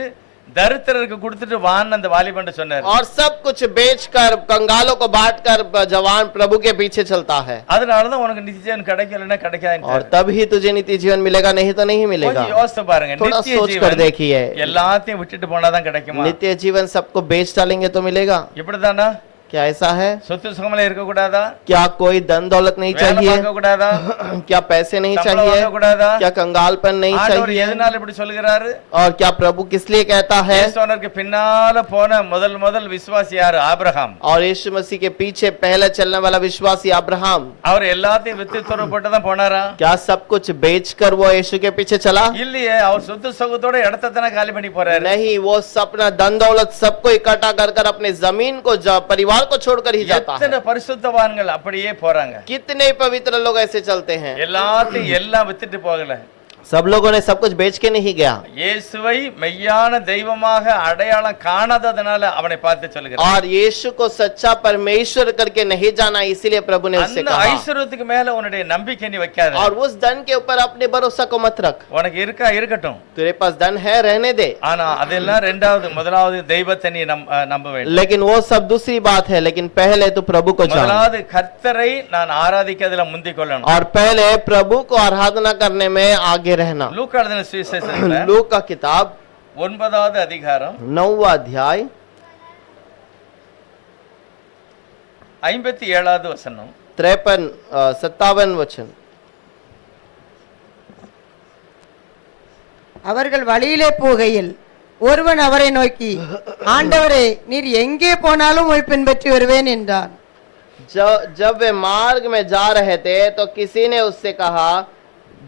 தரித்திரருக்கு கொடுத்துட்டு வான்னு அந்த வாலிபன் சொன்னார். और सब कुछ बेचकर कंगालों को बांटकर जवान प्रभु के पीछे चलता है, அதனாலதான் உனக்கு நித்திய ஜீவன் கிடைக்கலன்னா கிடைக்காது. और तब ही तुझे नित्य जीवन मिलेगा, नहीं तो नहीं मिलेगा। கொஞ்சம் யோசித்து பாருங்க, थोड़ा நித்திய सोच कर ஜீவன் देखिए, எல்லாத்தையும் விட்டுட்டு போனாதான் கிடைக்குமா? नित्य जीवन सबको बेच डालेंगे तो मिलेगा? இப்படிதானா? क्या ऐसा है? சொத்து சுகமல இருக்க கூடாதா? क्या कोई धन दौलत नहीं வேலை चाहिए? பார்க்க கூடாதா? क्या पैसे नहीं சம்பளம் चाहिए? வாங்க கூடாதா? क्या कंगालपन नहीं ஆண்டவர் चाहिए? எதனால இப்படி சொல்லுகிறாரு? और क्या प्रभु किस लिए कहता है? இயேசுவனுக்கு பின்னால போன முதல் விசுவாசி யாரு? ஆபிரகாம். और यीशु मसीह के पीछे पहले चलने वाला विश्वासी अब्राहम, அவர் எல்லாத்தையும் வித்து துறப்பட்டு தான் போனாரா? क्या सब कुछ बेचकर वो यीशु के पीछे चला? இல்லையே, அவர் சொத்து சுகத்தோட இடத்தை தானே காலி பண்ணி போறாரு. नहीं, वो अपना धन दौलत सबको इकट्ठा कर अपने जमीन को परिवार को छोड़कर ही जाता है। எத்தனை பரிசுத்தவான்கள் அப்படியே போறாங்க. कितने पवित्र लोग ऐसे चलते हैं, எல்லாத்தையும் எல்லாம் வித்துட்டு போகல. सब लोगों ने सब कुछ बेच के नहीं गया, இயேசுவை மெய்யான தெய்வமாக அடையாளம் காணாததனால அவனை பார்த்து சொல்லுகிறார். और यीशु को सच्चा परमेश्वर करके नहीं जाना, इसीलिए प्रभु ने उससे அந்த कहा, ஐஸ்வரியத்துக்கு மேல உன்னுடைய நம்பிக்கை நீ வைக்காத. और उस धन के ऊपर अपने भरोसा को मत रख। உனக்கு இருக்கா இருக்கட்டும், तेरे पास धन है, रहने दे, ஆனா அதெல்லாம் ரெண்டாவது. முதலாவது தெய்வத்தை நீ நம்ப வேண்டும். लेकिन वो सब दूसरी बात है, लेकिन पहले तो प्रभु को जान, முதலாவது கர்த்தரை நான் ஆராதிக்கிறதுல முந்திக் கொள்ளணும். और पहले प्रभु को आराधना करने में आगे रहना। லூக்கா எழுதின சுவிசேஷத்துல लूका का किताब 9வது அதிகாரம் 9वां अध्याय 57வது வசனம். 57 वचन। அவர்கள் வழியிலே போகையில் ஒருவன் அவரை நோக்கி, ஆண்டவரே, நீர் எங்கே போனாலும் உம்மை பின்பற்றி வருவேன் என்றான். जब वे मार्ग में जा रहे थे तो किसी ने उससे कहा,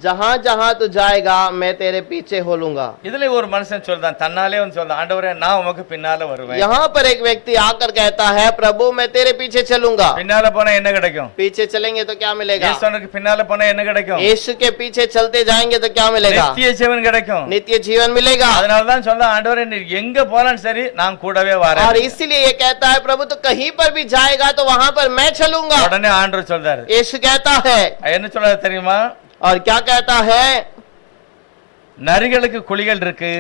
जहां जहां तू जाएगा मैं तेरे पीछे हो लूंगा। இதுல ஒரு மனுஷன் சொல்றான், தன்னாலே வந்து சொல்றான், ஆண்டவரே நான் உமக்கு பின்னால வருவேன். यहाँ पर एक व्यक्ति आकर कहता है, प्रभु मैं तेरे पीछे चलूंगा। பின்னால போனா என்ன கிடைக்கும்? पीछे चलेंगे तो क्या मिलेगा? இயேசுவுக்கு பின்னால போனா என்ன கிடைக்கும்? यीशु के पीछे चलते जाएंगे तो क्या मिलेगा? நித்திய ஜீவன் கிடைக்கும். नित्य जीवन मिलेगा। அதனால தான் சொல்றான், ஆண்டவரே நீர் எங்க போனாலும் சரி நான் கூடவே வரேன். और इसीलिए ये कहता है, प्रभु तो कहीं पर भी जाएगा तो वहां पर मैं चलूंगा। உடனே ஆண்டவர் சொல்றாரு, यीशु कहता है, என்ன சொல்றாரு தெரியுமா? और क्या कहता है? நரிகளுக்கு குழிகள் இருக்கு,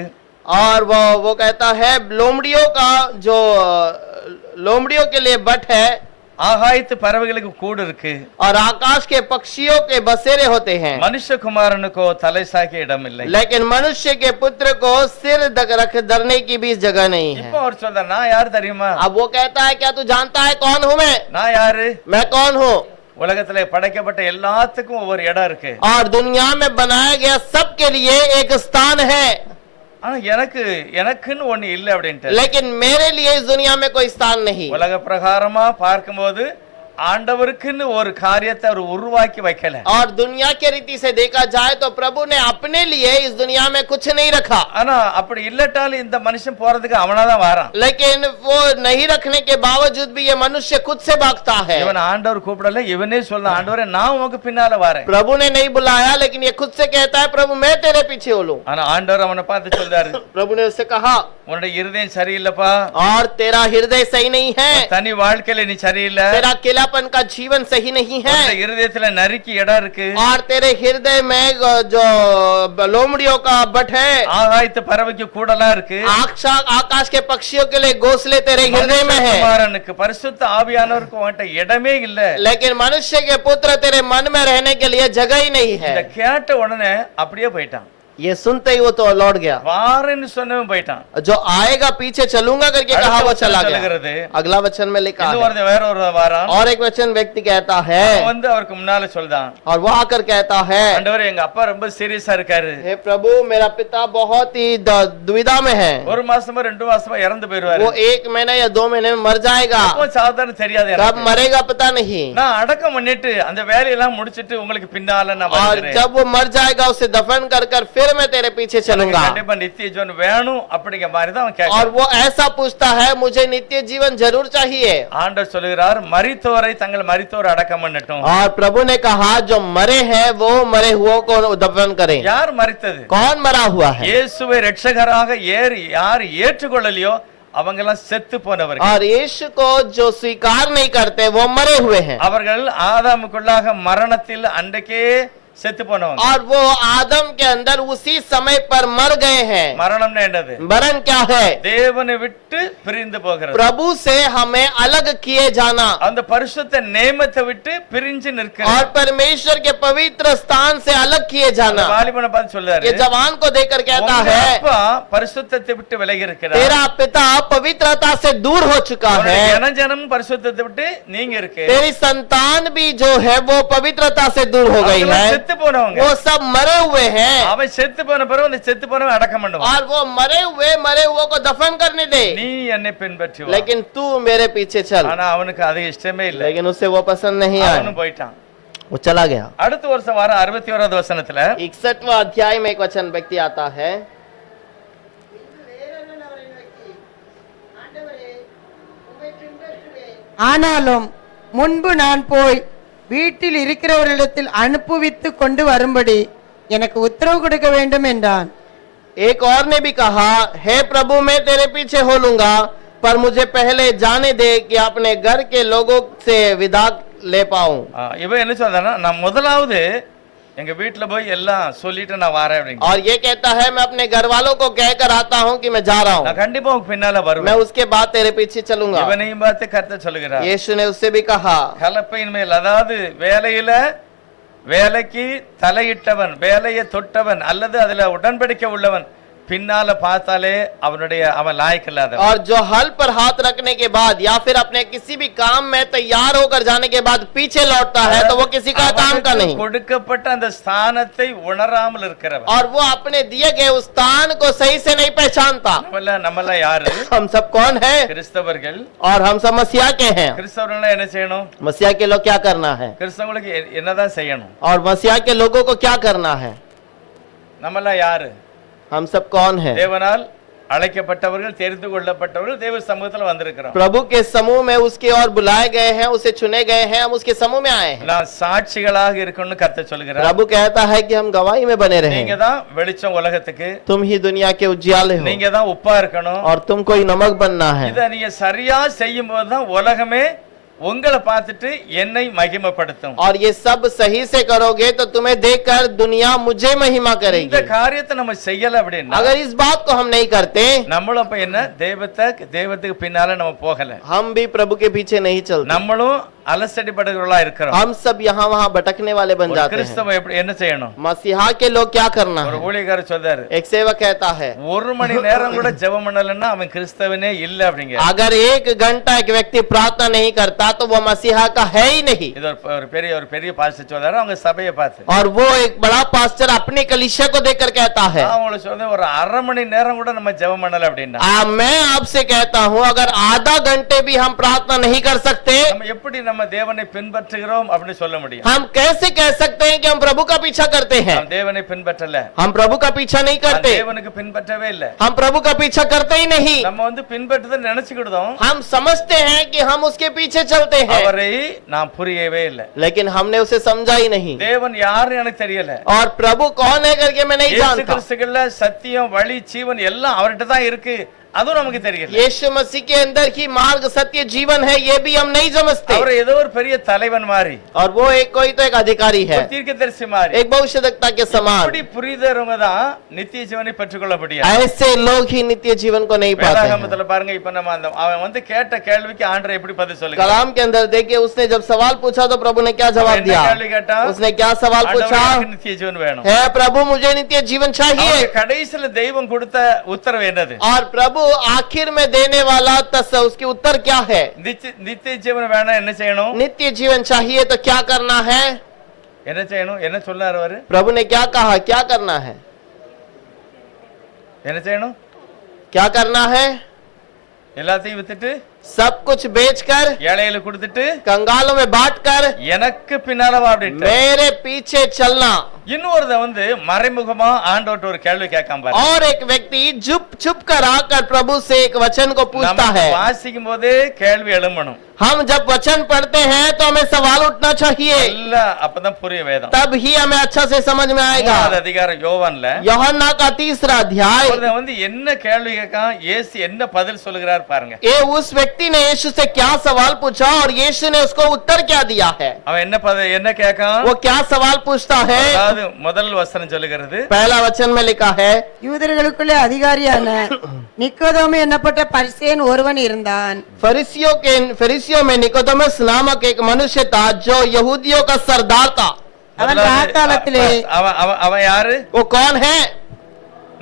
और वो कहता है, लोमड़ियों का जो लोमड़ियों के लिए बट है, ஆகாயத்து பறவைகளுக்கு கூடு இருக்கு, और आकाश के पक्षियों के बसेरे होते हैं, மனுஷகுமாரனுக்கோ தலை சாய்க்க இடம் இல்லை. लेकिन मनुष्य के पुत्र को सिर रख धरने की भी जगह नहीं है। இப்போ அவர் சொல்றார், நான் யார் தெரியுமா? अब वो कहता है, क्या तू जानता है कौन हूँ मैं? நான் யாரு? मैं कौन हूँ? உலகத்துல படைக்கப்பட்ட எல்லாத்துக்கும் ஒவ்வொரு இடம் இருக்கு, और दुनिया में बनाया गया सबके लिए एक स्थान है, ஆனா எனக்குன்னு ஒண்ணு இல்ல அப்படின்ட்டு. लेकिन मेरे लिए इस दुनिया में कोई स्थान नहीं। உலக பிரகாரமா பார்க்கும்போது ஆண்டவருக்குன்னு ஒரு காரியத்தை அவர் உருவாக்கி வைக்கல. और दुनिया के रीति से देखा जाए तो प्रभु ने अपने लिए इस दुनिया में कुछ नहीं रखा, ஆனா அப்படி இல்லட்டாலும் இந்த மனுஷன் போறதுக்கு அவனாதான் வாரான். लेकिन वो नहीं रखने के बावजूद भी ये मनुष्य खुद से भागता है। இவன் ஆண்டவர் கூப்பிடல, இவனே சொல்ல, ஆண்டவரே நான் உனக்கு பின்னால வரேன். प्रभु ने नहीं बुलाया, लेकिन ये खुद से कहता है, प्रभु मैं तेरे पीछे हो लूं। ஆனா ஆண்டவர் அவனை பார்த்து சொல்றாரு, प्रभु ने उससे कहा, உன்னுடைய இருதயம் சரியில்லைப்பா, और तेरा हृदय सही नहीं है, தனி வாழ்க்கையில நீ சரியில்லை, तेरा अकेलापन का जीवन सही नहीं है, உன்னுடைய இருதயத்துல நறுக்கி இடம் இருக்கு, और तेरे हृदय में जो लोमड़ियों का बट है, ஆகாயத்து பறவைக்கு கூடலாம் இருக்கு, आकाश के पक्षियों के लिए घोंसले तेरे हृदय में है, குமாரனுக்கு பரிசுத்த ஆவியானவருக்கு உன்கிட்ட இடமே இல்ல. लेकिन मनुष्य के पुत्र तेरे मन में रहने के लिए जगह ही नहीं है। இத கேட்ட உடனே அப்படியே போயிட்டான், ये सुनते ही वो तो लौट गया, வாரேன்னு சொன்னவன் போயிட்டான். जो आएगा पीछे चलूंगा करके कहा वो चला गया। சொல்லுகிறது, अगला वचन में लिखा है, வேற ஒரு வாரம் और एक वचन व्यक्ति कहता है, அவன் வந்து அவருக்கு முன்னால சொல்றான், और वो आकर कहता है, ஆண்டவரே எங்க அப்பா ரொம்ப சீரியஸா இருக்காரு, हे प्रभु मेरा पिता बहुत ही दुविधा में है, ஒரு மாசமா 2 மாசமா இறந்து போயிருவாரு, वो 1 महीना या 2 महीने में मर जाएगा, சாதாரண தெரியாது कब எனக்கு, मरेगा पता नहीं, நான் அடக்கம் பண்ணிட்டு அந்த வேலையெல்லாம் முடிச்சிட்டு உங்களுக்கு பின்னால நான் और வருகிறேன், जब वो मर जाएगा उसे दफन कर कर फिर मैं तेरे पीछे चलूंगा। கண்டிப்பா நித்திய ஜீவன் வேணும் அப்படிங்கிற மாதிரி தான் அவன் और கேட்கிறான். वो ऐसा पूछता है, मुझे नित्य जीवन जरूर चाहिए। ஆண்டவர் சொல்கிறார், மரித்தோரை தங்கள் மரித்தோர் அடக்கம் பண்ணட்டும். और प्रभु ने कहा जो मरे हैं वो मरे हुओं को दफन करें। யார் மரித்தது? कौन मरा हुआ है? இயேசுவை இரட்சகராக யார் ஏற்றுக்கொள்ளலையோ அவங்க எல்லாம் செத்து போனவர்கள். और यीशु को जो स्वीकार नहीं करते वो मरे हुए हैं। அவர்கள் ஆதாமுக்குள்ளாக மரணத்தில் அன்றைக்கே செத்து போனவங்க. और वो आदम के अंदर उसी समय पर मर गए हैं। மரணம்னா என்னது? मरण क्या है? தேவனை விட்டு பிரிந்து போகிறது, प्रभु से हमें अलग किए जाना, அந்த பரிசுத்த நேமத்தை விட்டு பிரிஞ்சு நிற்கிறது. और परमेश्वर के पवित्र स्थान से अलग किए जाना। வாலிபனை பார்த்து சொல்றாரு, ये जवान को देखकर कहता உங்க है, அப்பா பரிசுத்தத்தை விட்டு விலகி இருக்கிறார், तेरा पिता पवित्रता से दूर हो चुका है, ஜனஜனம் பரிசுத்தத்தை விட்டு நீங்க இருக்கு, तेरी संतान भी जो है वो पवित्रता से दूर हो गई है, செத்து போனவங்க, वो सब मरे हुए हैं। அவன் செத்து போன பிறகு அந்த செத்து போனவன் அடக்கம் பண்ணுவான். और वो मरे हुए को दफन करने दे, நீ என்னை பின்பற்றி வா. लेकिन तू मेरे पीछे चल। ஆனா அவனுக்கு அது இஷ்டமே இல்லை, लेकिन उसे वो पसंद नहीं आया, அவனும் போயிட்டான். वो चला गया। அடுத்த வருஷம் வர 61வது வசனத்துல 61वां अध्याय में एक वचन व्यक्ति आता है, ஆனாலும் முன்பு நான் போய் வீட்டில் இருக்கிறவர்களிடத்தில் அனுப்புவித்து கொண்டு வரும்படி எனக்கு உத்தரவு கொடுக்க வேண்டும் என்றான். एक और ने भी कहा, हे प्रभु मैं तेरे पीछे हो लूंगा, पर मुझे पहले जाने दे कि अपने घर के लोगों से विदा ले पाऊं। இவன் என்ன சொல்றானா, நான் முதலாவது எங்க வீட்டுல போய் எல்லாம் சொல்லிட்டு நான் வரேன் அப்படிங்க. और ये कहता है मैं अपने घर वालों को कहकर आता हूं कि मैं जा रहा நான் हूं, கண்டிப்பா உங்க பின்னால मैं வருவேன். उसके बाद तेरे पीछे चलूंगा। இவனையும் பார்த்து கர்த்தர் சொல்லுகிறார், यीशु ने उससे भी कहा, கலப்பையின் மேல், அதாவது வேலைக்கு தலையிட்டவன், வேலையை தொட்டவன் அல்லது அதுல உடன்படிக்கை உள்ளவன் பின்னால பார்த்தாலே அவன் லாயக்கு இல்லாதவன். और जो हल पर हाथ रखने के बाद या फिर अपने किसी भी काम में तैयार होकर जाने के बाद पीछे लौटता है तो वो किसी का काम का नहीं, கொடுக்கப்பட்ட அந்த ஸ்தானத்தை உணராமல் இருக்கிறவன், और वो अपने दिए गए उस स्थान को सही से नहीं पहचानता। நம்மள யாரு? हम सब कौन है? கிறிஸ்தவர்கள். और हम सब मसीहा के हैं। கிறிஸ்தவர்கள் என்ன செய்யணும்? मसीहा के लोग क्या करना है? கிறிஸ்தவங்களுக்கு என்னதான் செய்யணும்? और मसीहा के लोगों को क्या करना है? நம்மள யாரு? हम सब कौन है? தேவனால் அழைக்கப்பட்டவர்கள், தெரிந்து கொள்ளப்பட்டவர்கள், தேவ சமூகத்துல வந்திருக்கிறோம். प्रभु के समूह में उसके और बुलाए गए हैं, उसे चुने गए हैं, हम उसके समूह में आए हैं। நான் சாட்சிகளாக இருக்கணும்னு கர்த்தர் சொல்கிறார். प्रभु कहता है कि हम गवाही में बने रहें। நீங்க தான் வெளிச்சம் உலகத்துக்கு, तुम ही दुनिया के उजियाले हो, நீங்க தான் உப்பா இருக்கணும். और तुम कोई नमक बनना है। இத நீங்க சரியா செய்யும் போதுதான் உலகமே உங்களை பார்த்துட்டு என்னை மகிமைப்படுத்தும். और ये सब सही से करोगे तो तुम्हें देखकर दुनिया मुझे महिमा இந்த करेगी। காரியத்தை நம்ம செய்யல அப்படின்னா अगर इस बात को हम नहीं करते, நம்மளும் அப்ப என்ன, தெய்வத்துக்கு பின்னால நம்ம போகல, हम भी प्रभु के पीछे नहीं चलते, நம்மளும் அலசடிப்படுகிறவர்களா இருக்கிறோம். हम सब यहाँ वहाँ भटकने वाले बन ஒரு जाते हैं। கிறிஸ்தவ எப்படி என்ன செய்யணும்? मसीहा के लोग क्या करना ஒரு है? ஊழியக்காரர் சொல்றாரு, एक सेवक कहता है, 1 மணி நேரம் கூட ஜெபம் பண்ணலன்னா அவன் கிறிஸ்தவனே இல்ல அப்படிங்க. अगर 1 घंटा एक व्यक्ति प्रार्थना नहीं करता तो वो मसीहा का है ही नहीं। இது ஒரு பெரிய பாஸ்டர் சொல்றாரு, அவங்க சபையை பார்த்து. और वो एक बड़ा पास्टर अपने कलीसिया को देखकर कहता है, நான் உங்களுக்கு சொல்றேன், ஒரு 1/2 மணி நேரம் கூட நம்ம ஜெபம் பண்ணல அப்படின்னா मैं आपसे कहता हूँ अगर आधा घंटे भी हम प्रार्थना नहीं कर सकते, நம்ம எப்படி நம்ம தேவனை பின்பற்றுகிறோம் அப்படின்னு சொல்ல முடியும்? हम कैसे कह सकते हैं कि हम प्रभु का पीछा करते हैं? நாம் தேவனை பின்பற்றல, हम प्रभु का पीछा नहीं करते, தேவனுக்கு பின்பற்றவே இல்ல. हम प्रभु का पीछा करते ही नहीं। நம்ம பின்பற்றுறது நினைச்சுக்கிட்டோம், हम समझते हैं कि हम उसके पीछे चलते हैं, அவரை நாம் புரியவே இல்ல. लेकिन हमने उसे समझा ही नहीं। தேவன் யாருன்னு எனக்கு தெரியல. और प्रभु कौन है करके मैं नहीं இயேசு जानता। கிறிஸ்துக்குள்ள சத்தியம், வழி, ஜீவன் எல்லாம் அவர்கிட்ட தான் இருக்கு அதுவும் நமக்கு தெரியல. यीशु मसीह के अंदर ही मार्ग सत्य जीवन है, ये भी हम नहीं समझते। அவர் ஏதோ ஒரு பெரிய தலைவன் மாதிரி, और वो एक कोई तो एक अधिकारी है, ஒரு தீர்க்கதரிசி மாதிரி, एक भविष्यवक्ता के समान। இப்படி புரிதறவங்க தான் நித்திய ஜீவனை பெற்றுக்கொள்ள முடியும். ऐसे लोग ही नित्य जीवन को नहीं पाते हैं। வேதாகமத்துல பாருங்க, இப்ப நம்ம அவன் வந்து கேட்ட கேள்விக்கு ஆண்டவர் எப்படி பதில் சொல்லுங்க? कलाम के अंदर देखिए, उसने जब सवाल पूछा तो प्रभु ने क्या जवाब दिया? கேள்வி கேட்டா, उसने क्या सवाल पूछा? நித்திய ஜீவன் வேணும்। है प्रभु मुझे नित्य जीवन चाहिए। கடைசில தெய்வம் கொடுத்த உத்தரவு என்னது? और प्रभु आखिर में देने वाला उसकी उत्तर क्या है? நித்திய ஜீவன் வேணும், என்ன செய்யணும்? नित्य जीवन चाहिए तो क्या करना है? என்ன செய்யணும்? என்ன சொன்னாரு அவரு? प्रभु ने क्या कहा, क्या करना है? என்ன செய்யணும்? क्या करना है? எல்லாத்தையும் வித்துட்டு, सब कुछ बेचकर, ஏழைகளுக்கு கொடுத்துட்டு, कंगालों में बांटकर எனக்கு பின்னால வா அப்படின்ட்டு। मेरे पीछे चलना। இன்னொருத வந்து மறைமுகமா ஆண்டவர்ட்ட ஒரு கேள்வி கேட்காம பாரு। और एक व्यक्ति चुप चुप कर आकर प्रभु से एक वचन को पूछता है। வாசிக்கும் போதே கேள்வி எழும்பணும்। हम जब वचन पढ़ते हैं तो हमें सवाल उठना चाहिए, இல்ல அப்பதான் புரிய வேதம்। तब ही हमें अच्छा से समझ में आएगा। அதிகாரம் யோவான்ல यूहन्ना का 3रा अध्याय, ஒருத்தன் வந்து என்ன கேள்வி கேட்கான், இயேசு என்ன பதில் சொல்லுகிறார் பாருங்க। ये उस व्यक्ति ने यीशु से क्या सवाल पूछा और यीशु ने उसको उत्तर क्या दिया है। அவன் என்ன கேட்கான்? वो क्या सवाल पूछता है? அதாவது முதல் வசனம் சொல்லுகிறது, पहला वचन में लिखा है, யூதர்களுக்குள்ளே அதிகாரியான நிக்கோதேமு என்னப்பட்ட பரிசேயன் ஒருவன் இருந்தான்। फरीसियों में निकोदेमुस नामक एक मनुष्य था जो यहूदियों का सरदार था। அவன் ராக்காலத்திலே அவன் யாரு? वो कौन है?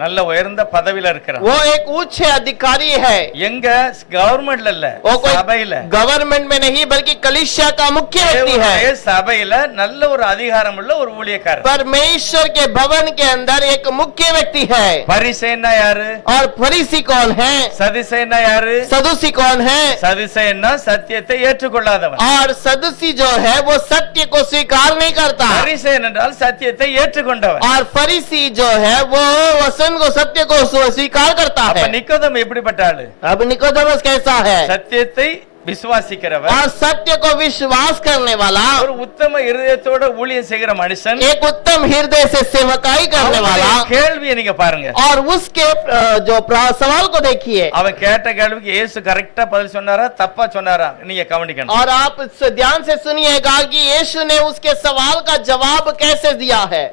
நல்ல உயர்ந்த பதவியில இருக்கிறான்। वो एक उच्च अधिकारी है। எங்க? கவர்மெண்ட்ல இல்ல, वो कोई சபையில। गवर्नमेंट में नहीं बल्कि कलीसिया का मुख्य व्यक्ति है। சபையில நல்ல ஒரு அதிகாரம் உள்ள ஒரு ஊழியக்காரர்। परमेश्वर के भवन के अंदर एक मुख्य व्यक्ति है। பரிசேயன்னா யாரு? और फरीसी कौन है? சதுசேயன்னா யாரு? सदुसी कौन है? சதுசேயன்னா சத்தியத்தை ஏற்றுக்கொள்ளாதவன்। और सदुसी जो है वो सत्य को स्वीकार नहीं करता। பரிசேயன் என்றால் சத்தியத்தை ஏற்றுக்கொண்டவன்। और फरीसी जो है वो वचन को, सत्य को स्वीकार करता அப்ப है। நிக்கோதேமு எப்படிப்பட்ட ஆளு? अब निकोदेमुस कैसा है? சத்தியத்தை விசுவாசிக்கிறவன், और सत्य को विश्वास करने वाला, ஒரு உத்தம இருதயத்தோட ஊழியம் செய்கிற மனுஷன்। एक उत्तम हृदय से सेवकाई करने वाला। கேள்வியை நீங்க பாருங்க, और उसके जो सवाल को देखिए, அவன் கேட்ட கேள்விக்கு இயேசு கரெக்டா பதில் சொன்னாரா தப்பா சொன்னாரா நீங்க கவனிக்கணும்। और आप ध्यान से सुनिएगा कि यीशु ने उसके सवाल का जवाब कैसे दिया है।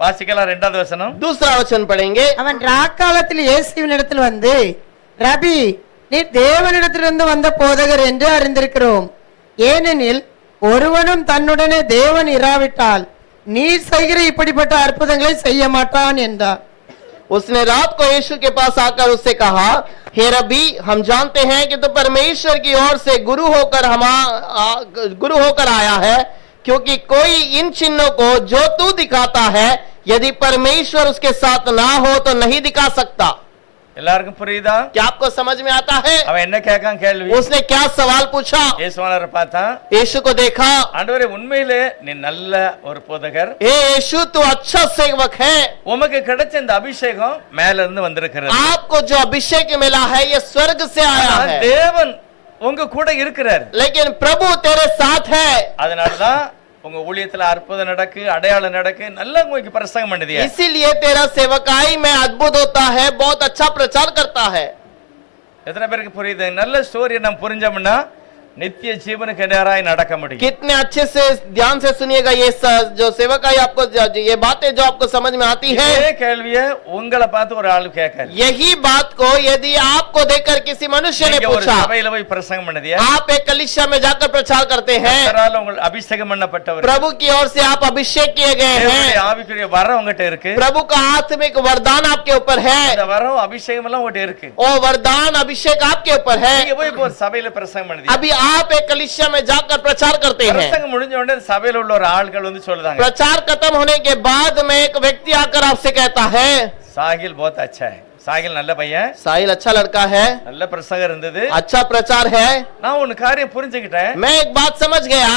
வாசிக்கலாம் இரண்டாவது வசனம்। दूसरा वचन पढ़ेंगे। அவன் ராக்காலத்தில் இயேசுவினிடத்தில் வந்து, ரபி, நீர் தேவனிடத்திலிருந்து வந்த போதகர் என்று அறிந்திருக்கிறோம், ஏனெனில் ஒருவனும் தன்னுடனே தேவன் இராவிட்டால் நீர் செய்கிற இப்படிப்பட்ட அற்புதங்களை செய்ய மாட்டான் என்றார்। उसने रात को यीशु के पास आकर उससे कहा, हे रबी, हम जानते हैं कि तू परमेश्वर की ओर से गुरु होकर आया है, क्योंकि कोई इन चिन्हों को जो तू दिखाता है यदि परमेश्वर उसके साथ ना हो तो नहीं दिखा सकता। எல்லாருக்கும் புரியுதா? क्या आपको समझ में आता है? அவன் என்ன கேட்கான் கேள்வி? उसने क्या सवाल पूछा? இயேசுவானவரை பார்த்தா, यीशु को देखा, ஆண்டவரே உண்மையிலே நீ நல்ல ஒரு போதகர், हे यीशु तू अच्छा सेवक है, உமக்கு கிடைச்ச இந்த அபிஷேகம் மேல இருந்து வந்திருக்கிறது। आपको जो अभिषेक मिला है ये स्वर्ग से आया है, தேவன் உங்க கூட இருக்கிறார், लेकिन प्रभु तेरे साथ है। அதனாலதான் உங்க ஊழியத்துல அற்புதம் நடக்கு, அடையாளம் நடக்கு, நல்லா உங்களுக்கு பிரசங்கம் பண்ணுதியா। इसीलिए तेरा सेवकाई में अद्भुत होता है, बहुत अच्छा प्रचार करता है। எத்தனை பேருக்கு புரியுது? நல்ல ஸ்டோரியை நம்ம புரிஞ்சோம்னா नित्य जीवन के நேராய் நடக்க முடியும்। कितने अच्छे से ध्यान से सुनिएगा, ये जो सेवकाई आपको ये बातें जो आपको समझ में आती है, இதே கேள்வியை உங்களை பார்த்து ஒரு ஆளு கேட்கல। यही बात को यदि आपको देखकर किसी मनुष्य ने ஒரு पूछा, சபையில போய் பிரசங்கம் பண்ணுதியா, आप एक कलीसिया में जाकर प्रचार करते हैं, கர்த்தரால் உங்கள் அபிஷேகம் பண்ணப்பட்டவர், प्रभु की ओर से आप अभिषेक किए गए தேவனுடைய हैं, ஆவிக்குரிய வரம் உங்ககிட்ட இருக்கு, प्रभु का आत्मिक वरदान आपके ऊपर है, இந்த வரம் அபிஷேகம் எல்லாம் உங்ககிட்ட இருக்கு, वो वरदान अभिषेक आपके ऊपर है। நீங்க போய் ஒரு சபையில பிரசங்கம் பண்ணுதியா, अभी आप एक कलीसिया में जाकर प्रचार करते हैं, பிரசங்கம் முடிஞ்ச உடனே சபையில உள்ள ஒரு ஆட்கள் வந்து சொல்றாங்க, प्रचार खत्म होने के बाद में एक व्यक्ति आकर आपसे कहता है, साहिल बहुत अच्छा है, साहिल நல்ல பையன், साहिल अच्छा लड़का है, நல்ல பிரசங்கம் இருந்தது, अच्छा प्रचार है। நான் ஒரு காரியம் புரிஞ்சுக்கிட்டேன், मैं एक बात समझ गया,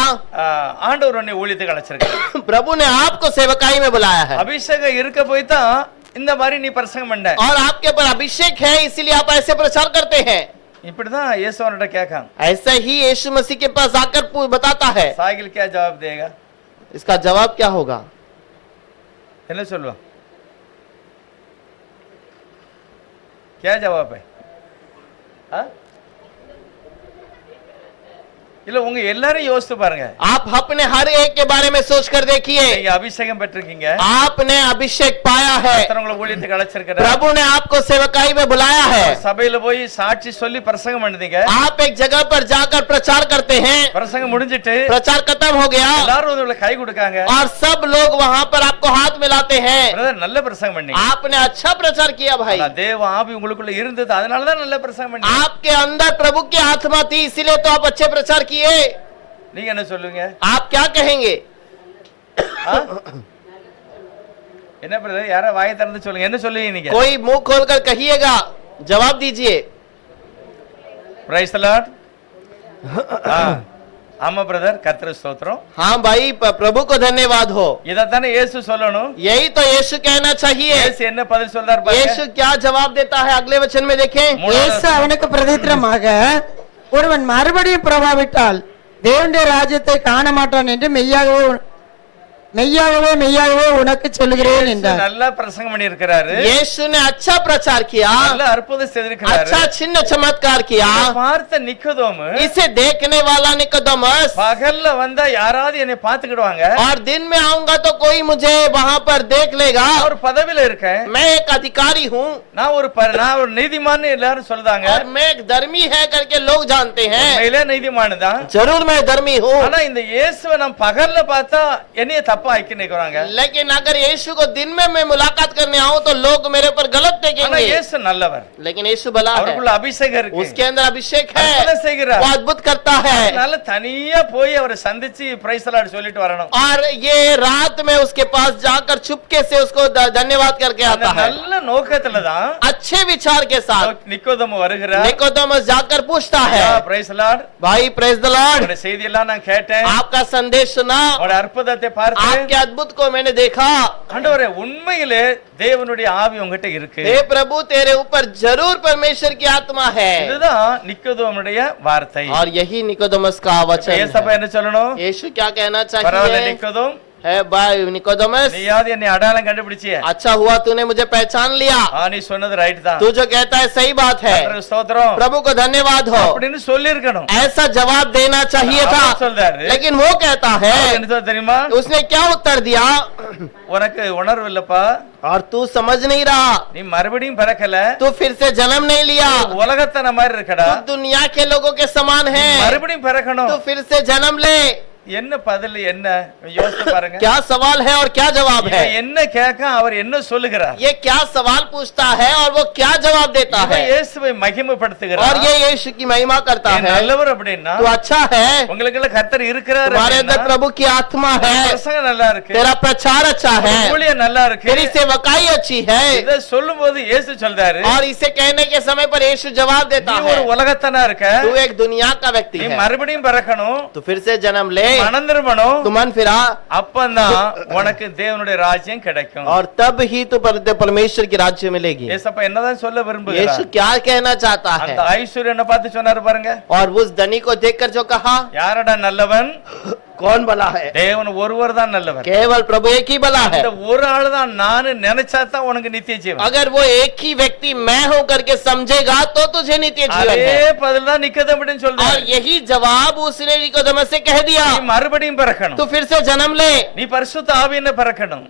ஆண்டவர் உன்னை ஊழியத்துக்கு அழைச்சிருக்கார், प्रभु ने आपको सेवकाई में बुलाया है, அபிஷேகம் இருக்க போய் தான் இந்த மாதிரி நீ பிரசங்கம் பண்ண, और आपके ऊपर अभिषेक है इसीलिए आप ऐसे प्रचार करते हैं। இப்படிதான் இயேசுவன்கிட்ட கேட்காங்க। ऐसा ही यीशु मसीह के पास आकर बताता है। साहिल क्या जवाब देगा? इसका जवाब क्या होगा? என்ன சொல்லுவான்? क्या जवाब है? இல்ல உங்க எல்லாரும் யோசித்து பாருங்க. आप अपने हर एक के बारे में सोच कर देखिए। நீங்க அபிஷேகம் பெற்றிருக்கீங்க, आपने अभिषेक पाया है, கர்த்தர் உங்களை ஊழியத்துக்கு அழைச்சிருக்கிறார், प्रभु ने आपको सेवकाई में बुलाया है, சபையில போய் சாட்சி சொல்லி பிரசங்கம் பண்ணுவீங்க, आप एक जगह पर जाकर प्रचार करते हैं, பிரசங்கம் முடிஞ்சிட்டு प्रचार खत्म हो गया எல்லாரும் உங்களை கை கொடுக்காங்க, और सब लोग वहां पर आपको हाथ मिलाते हैं। பிரதர் நல்ல பிரசங்கம் பண்ணீங்க, आपने अच्छा प्रचार किया भाई, தேவ ஆவி உங்களுக்குள்ள இருந்தது, அதனால தான் நல்ல பிரசங்கம் பண்ணீங்க। आपके अंदर प्रभु की आत्मा थी, इसीलिए तो आप अच्छे प्रचार किए। நீங்க என்ன சொல்லுவீங்க? आप क्या कहेंगे? என்ன பிரதர், யாரா வாயை திறந்து சொல்லுங்க, என்ன சொல்லுவீங்க நீங்க? कोई मुंह खोलकर कहिएगा, जवाब दीजिए। Praise the Lord. ஆமா பிரதர், கர்த்தர் ஸ்தோத்திரம்। हाँ भाई, प्रभु को धन्यवाद हो। இதத்தானே இயேசு சொல்லணும்। यही तो यीशु कहना चाहिए। இயேசு என்ன பதில் சொல்றார் பாருங்க। यीशु क्या जवाब देता है अगले वचन में देखें। இயேசு அவனுக்கு பிரதித்திரமாக, ஒருவன் மறுபடியும் பிரபாவிட்டால் தேவனுடைய ராஜ்யத்தை காண மாட்டான் என்று மெய்யாகவே உனக்கு சொல்லுகிறேன் என்றார்। நல்லா பிரசங்கம் பண்ணி இருக்கிறாரு, यीशु ने अच्छा प्रचार किया, நல்ல அற்புதம் செய்திருக்கிறாரு, अच्छा चिन्ह चमत्कार किया। பார்த்த நிக்கோதேமு, इसे देखने वाला निकोदेमस, பகல்ல வந்தா யாராவது என்னை பாத்துக்கிடுவாங்க, और दिन में आऊंगा तो कोई मुझे वहां पर देख लेगा, ஒரு பதவியில இருக்கேன், मैं एक अधिकारी हूँ, நான் ஒரு நீதிமான்னு எல்லாரும் சொல்றாங்க, और मैं एक धर्मी है करके लोग जानते हैं। உண்மையிலே நீதிமான் தான், जरूर मैं धर्मी हूँ, ஆனா இந்த இயேசுவை நான் பகல்ல பார்த்தா என்னைய தப்பா ஆக்கி நிக்கிறாங்க। लेकिन अगर यीशु को दिन में मैं मुलाकात करने आऊं तो लोग मेरे ऊपर गलत ஆனா देखेंगे। இயேசு நல்லவர், लेकिन यीशु भला है, அவருக்குள்ள அபிஷேகம் இருக்கு, उसके अंदर अभिषेक அற்புதம் है, செய்கிறார், वो अद्भुत करता है। அதனால தனியா போய் அவரை சந்திச்சு பிரைஸ் தி லார்ட் சொல்லிட்டு வரணும்। और ये रात में उसके पास जाकर चुपके से उसको धन्यवाद करके அந்த आता है। நல்ல नोकத்துல தான் अच्छे विचार के साथ நிக்கோதேமு வருகிறார், निकोदेमस जाकर पूछता है, பிரைஸ் தி லார்ட், भाई प्रेज द लॉर्ड, உங்களுடைய செய்தி எல்லாம் நான் கேட்டேன், आपका संदेश सुना, உங்களுடைய அற்புதத்தை பார்த்தேன், आपके अद्भुत को मैंने देखा। ஆண்டவரே உண்மையிலே தேவனுடைய ஆவி உங்ககிட்ட இருக்கு, हे प्रभु, तेरे ऊपर जरूर परमेश्वर की आत्मा है। இதுதான் நிக்கோதேமுடைய வார்த்தை। और यही निकोदेमस का वचन ஏசப்பா है। என்ன சொல்லணும்? यीशु क्या कहना பரவாயில்ல चाहिए? நிக்கோதேம், है भाई निकोदेमस, நீயாவது என்னை அடையாளம் கண்டுபிடிச்சிய, अच्छा हुआ तूने मुझे पहचान लिया। நீ சொன்னது ரைட் தான், तू जो कहता है सही बात है, கர்த்தருக்கு ஸ்தோத்திரம், प्रभु को धन्यवाद हो, அப்படின்னு சொல்லி இருக்கணும்। ऐसा जवाब देना चाहिए था। சொல்றாரு, लेकिन वो कहता है, என்ன சொல்ல தெரியுமா? उसने क्या उत्तर दिया? உனக்கு உணர்வு இல்லப்பா, और तू समझ नहीं रहा, நீ மறுபடியும் பிறக்கல, तू फिर से जन्म नहीं लिया, உலகத்தன மாதிரி இருக்கடா, तू दुनिया के लोगों के समान है, மறுபடியும் பிறக்கணும்। तू फिर से जन्म ले। என்ன பதில், என்ன யோசிச்சு பாருங்க, क्या सवाल है और क्या जवाब है? இவன் என்ன கேட்க அவர் என்ன சொல்லுகிறார், ये क्या सवाल पूछता है और वो क्या जवाब देता है? இவன் இயேசுவை மகிமைப்படுத்துகிறார், और ये यीशु की महिमा करता நீ है। நல்லவர் அப்படின்னா तू अच्छा है, உங்களுக்கு கர்த்தர் இருக்கிறார், तुम्हारे अंदर प्रभु की आत्मा है, பிரசங்கம் நல்லா இருக்கு, तेरा प्रचार अच्छा है, ஊழியம் நல்லா இருக்கு, तेरी सेवकाई अच्छी है। இத சொல்லும்போது இயேசு சொல்றாரு, और इसे कहने के समय पर यीशु जवाब देता நீ है, ஒரு உலகத்தனா இருக்க, तू एक दुनिया का व्यक्ति நீ है, மறுபடியும் பிறக்கணும், तू फिर से जन्म ले, மனம் திரும்பணும், तू मन फिरा, அப்பதான் உனக்கு தேவனுடைய ராஜ்யம் கிடைக்கும்। और तब ही तू परमेश्वर के राज्य मिलेगी। ஏசப்பா என்னதான் சொல்ல यीशु விரும்புகிறார்? क्या कहना चाहता है? அந்த ஐஸ்வர்யனை பார்த்து சொன்னாரு பாருங்க, और उस धनी को देखकर जो कहा, யாரடா நல்லவன்? कौन भला है? தேவன் ஒருவர் தான் நல்லவர், केवल प्रभु एक ही भला है। இந்த ஒரு ஆளு தான் நான் நினைச்சா தான் உனக்கு நித்திய ஜீவன்। अगर वो एक ही व्यक्ति मैं हूं करके समझेगा तो तुझे नित्य जीवन அதே है। பதில் தான் நிக்கோதேமுடன் और சொல்றாரு, यही जवाब उसने निकोदेमस से कह दिया, நீ மறுபடியும் பிறக்கணும், तू फिर से जन्म ले, நீ பரிசுத்த ஆவியில பிறக்கணும்,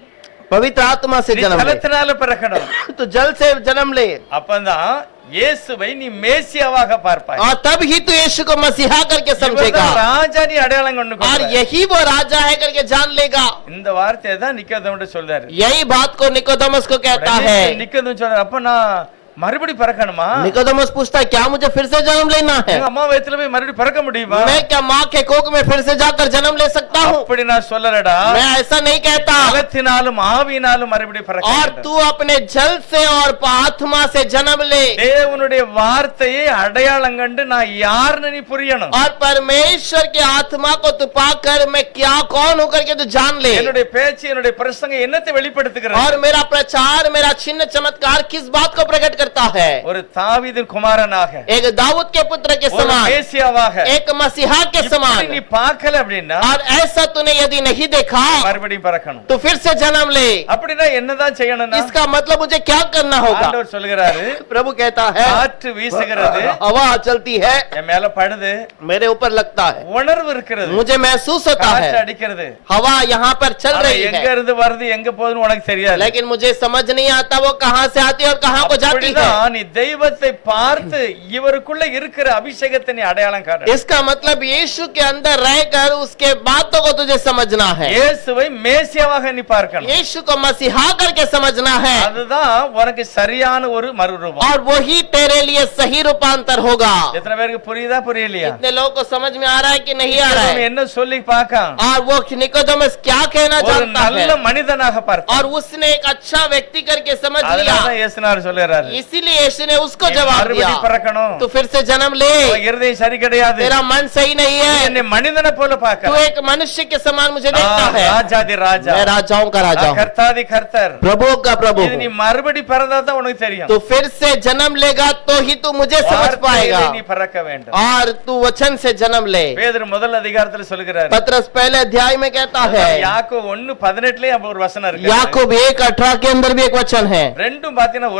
पवित्र आत्मा से நீ जन्म ले, ஜலத்தினால பிறக்கணும், तू जल से जन्म ले, அப்பதான் இயேசுவை நீ மேசியாவாக பார்ப்பாய், और तब ही तू यीशु को मसीहा करके இவர்தான் समझेगा, ராஜா நீ அடையாளம் கொண்டு और கொள்வாய்। यही वो राजा है करके जान लेगा। இந்த வார்த்தையை தான் நிக்கோதேமுடன் சொல்றாரு। यही बात को निकोदेमस को कहता है। நிக்கோதேமு சொல்றாரு, அப்ப நான் மறுபடி பிறக்கணுமா? निकोदेमस पूछता है, क्या मुझे फिर से जन्म लेना है? எங்க அம்மா வயித்துல போய் மறுபடி பிறக்க முடியுமா? मैं क्या माँ के कोख में फिर से जाकर जन्म ले सकता हूँ? அப்படி நான் சொல்லலடா, मैं ऐसा नहीं कहता। ஜலத்தினாலும் ஆவியினாலும் மறுபடி பிறக்க और வேண்டும்। तू अपने जल से और आत्मा से जन्म ले, தேவனுடைய வார்த்தையை அடையாளம் கண்டு நான் யாருன்னு நீ புரியணும்। और परमेश्वर के आत्मा को तू पाकर मैं क्या कौन हूं करके तू जान ले। என்னுடைய பேச்சு, என்னுடைய பிரசங்கம் என்னத்தை வெளிப்படுத்துகிறது? और मेरा प्रचार, मेरा चिन्ह चमत्कार किस बात को प्रकट करता है? ஒரு தாவீதின் குமாரனாக, एक दाऊद के पुत्र के ஒரு समान, மேசியாவாக एक मसीहा के இப்படி समान। நீ பார்க்கல அப்படின்னா और ऐसा तूने यदि नहीं देखा மறுபடியும் பிறக்கணும்। तो फिर से जन्म ले। அப்படின்னா என்னதான் செய்யணும்னா इसका मतलब मुझे क्या करना होगा? ஆண்டவர் சொல்கிறாரு, प्रभु कहता है காற்று வீசுகிறது, हवा चलती है, என் மேல படுது, मेरे ऊपर लगता है, உணர்வு இருக்கிறது, मुझे महसूस होता காற்று है, அடிக்கிறது, हवा यहाँ पर चल ஆனா रही எங்க है, இருந்து வருது எங்க போகுதுன்னு உனக்கு தெரியாது. लेकिन मुझे समझ नहीं आता वो कहाँ से आती है और कहाँ को जाती है। அப்படிதான் நீ தெய்வத்தை பார்த்து இவருக்குள்ள இருக்கிற அபிஷேகத்தை நீ அடையாளம் காட்டு. इसका मतलब यीशु के अंदर रहकर उसके बातों को तुझे समझना है, இயேசுவை மேசியாவாக நீ பார்க்கணும். यीशु को मसीहा करके समझना है, அதுதான் உனக்கு சரியான ஒரு மறுரூபம். और वही तेरे लिए सही रूपांतर होगा। எத்தனை பேருக்கு புரியுதா புரியலையா? इतने लोगों को समझ में आ रहा है कि नहीं आ रहा அவன் है? என்ன சொல்லி பார்க்கான்? और वो निकोदेमस क्या कहना ஒரு चाहता நல்ல है, மனிதனாக பார்த்தான். और उसने एक अच्छा व्यक्ति करके समझ लिया, அதனால இயேசுனார் சொல்றாரு, इसीलिए यीशु ने उसको நீ जवाब दिया, மறுபடியும் பிறக்கணும். तू फिर से जन्म ले, உன் இருதயம் சரி கிடையாது. तेरा मन सही नहीं நீ है, என்னை மனிதனை போல तू பார்க்க. एक मनुष्य के समान मुझे देखता है, ராஜாதி ராஜா, मैं राजाओं का राजा हूँ, கர்த்தாதி கர்த்தர். प्रभुओं का प्रभु இது நீ हूँ। மறுபடி பிறந்தாதான் உனக்கு தெரியும். तू फिर से जन्म लेगा तो ही तू मुझे समझ पाएगा, வார்த்தையிலே நீ பிறக்க வேண்டும். और तू वचन से जन्म ले। பேதுரு முதல் அதிகாரத்துல சொல்கிறார். पत्रस पहले अध्याय में कहता है, யாக்கோபு 1:18 அப்ப ஒரு வசனம் இருக்கு. याकूब 1:18 के अंदर भी एक वचन है, ரெண்டும் பாத்தீங்கன்னா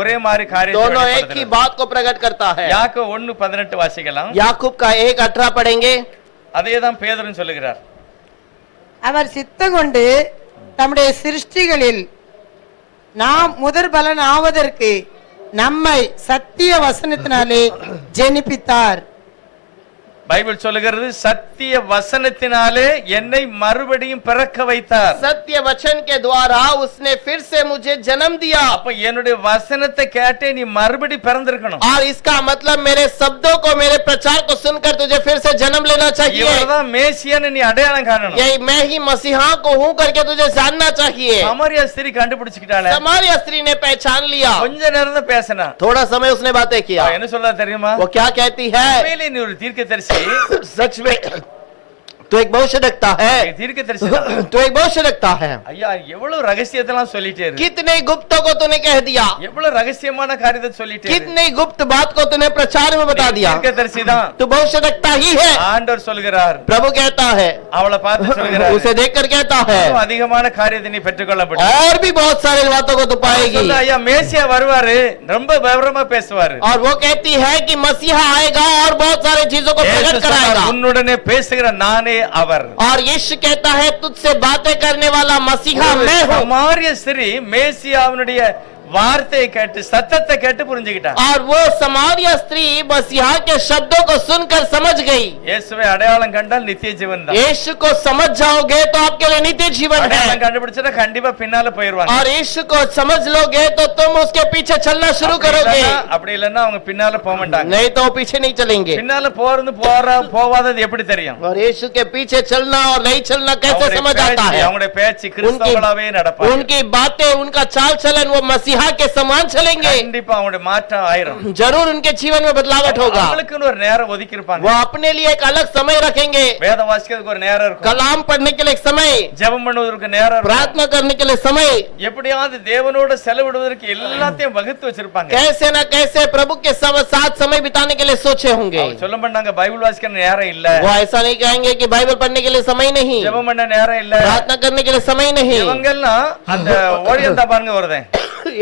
ஒரே மாதிரி காரியத்தை दोनों एक ही வெளிப்படுத்துறது. बात को प्रकट करता है। யாக்கோபு 1:18 வாசிக்கலாம். याकूब का 1:18 पढ़ेंगे। அதேதான் பேதுரு சொல்லுகிறார். அவர் சித்தம் கொண்டு தம்முடைய சிருஷ்டிகளில் நாம் முதற் பலன் ஆவதற்கு நம்மை சத்திய வசனத்தினாலே ஜெனிப்பித்தார். பைபிள் சொல்லுகிறது, சத்திய வசனத்தினாலே என்னை மறுபடியும் பிறக்க வைத்தார். सत्य वचन के द्वारा उसने फिर से मुझे जन्म दिया। அப்ப என்னுடைய வசனத்தை கேட்டே நீ மறுபடி பிறந்திருக்கணும். और इसका मतलब मेरे शब्दों को, मेरे प्रचार को सुनकर तुझे फिर से जन्म लेना चाहिए। இவர்தான் மேசியான்னு நீ அடையாளம் காணணும். यही मैं ही मसीहा को हूँ करके तुझे जानना चाहिए। சமாரியா ஸ்திரீ கண்டுபிடிச்சுக்கிட்டாளே, समारिया स्त्री ने पहचान लिया, கொஞ்ச நேரம் தான் பேசினா. थोड़ा समय उसने बातें किया। அவ என்ன சொல்றா தெரியுமா? वो क्या कहती है, உண்மையிலே நீ ஒரு தீர்க்கதரிசி, सच में तो एक भविष्य रखता है, தீர்க்கதரிசி தான். तो एक भविष्य रखता है। ஐயா எவ்வளவு ரகசியத்தெல்லாம் சொல்லிட்டே இருக்கு. कितने गुप्तों को तूने कह दिया, எவ்வளவு ரகசியமான காரியத்தை சொல்லிட்டே இருக்கு. कितने गुप्त बात को तूने प्रचार में बता दिया। தீர்க்கதரிசி தான். तू भविष्य रखता ही है। ஆண்டவர் சொல்கிறார், प्रभु कहता है, அவளை பார்த்து சொல்கிறார், उसे देखकर कहता है, இன்னும் அதிகமான காரியத்தை நீ பெற்றுக்கொள்ள முடியும். और भी बहुत सारी बातों को तू पाएगी। சொல்றா, ஐயா மேசியா வருவாரு, ரொம்ப விவரமா பேசுவாரு. और वो कहती है कि मसीहा आएगा और बहुत सारी चीजों को இயேசு प्रकट சொன்னார், कराएगा। உன்னுடனே பேசுகிற நானே அவர். और यीशु कहता है, तुझसे बातें करने वाला मसीहा मैं हूँ। சமாரிய ஸ்திரீ மேசியாவினுடைய வார்த்தையை கேட்டு சத்தத்தை கேட்டு புரிஞ்சுக்கிட்டான். और वो समारिया स्त्री मसीहा के शब्दों को सुनकर समझ गई। இயேசுவை அடையாளம் கண்டால் நித்திய ஜீவன் தான். यीशु को समझ जाओगे तो आपके लिए नित्य जीवन है। அடையாளம் கண்டுபிடிச்சா கண்டிப்பா பின்னால போயிருவாங்க. और यीशु को समझ लोगे तो तुम उसके पीछे चलना शुरू करोगे, அப்படி இல்லன்னா அவங்க பின்னால போக மாட்டாங்க. नहीं तो वो पीछे नहीं चलेंगे। பின்னால போவாதது எப்படி தெரியும்? और यीशु के पीछे चलना और नहीं चलना कैसे समझ आता है? அவங்களுடைய பேச்சு கிறிஸ்தவங்களாவே நடப்பாங்க. उनकी बातें, उनका चाल चलन वो मसीहा के समान चलेंगे। கண்டிப்பா அவங்களுடைய மாற்றம் ஆயிரும். जरूर उनके जीवन में बदलावट होगा। அவங்களுக்குன்னு ஒரு நேரம் ஒதுக்கி இருப்பாங்க. वो अपने लिए एक अलग समय रखेंगे, வேதம் வாசிக்கிறதுக்கு ஒரு நேரம் இருக்கும். कलाम पढ़ने के लिए एक समय, ஜெபம் பண்ணுவதற்கு நேரம் இருக்கும். प्रार्थना करने के लिए समय, எப்படியாவது தேவனோட செலவிடுவதற்கு எல்லாத்தையும் வகுத்து வச்சிருப்பாங்க. कैसे न कैसे प्रभु के साथ समय बिताने के लिए सोचे होंगे। அவங்க சொல்ல மாட்டாங்க பைபிள் வாசிக்கிற நேரம் இல்ல, वो ऐसा नहीं कहेंगे कि बाइबल पढ़ने के लिए समय नहीं, ஜெபம் பண்ண நேரம் இல்ல. प्रार्थना करने के लिए समय नहीं। இவங்க எல்லாம் அந்த ஓடியந்தா பாருங்க வருதேன்.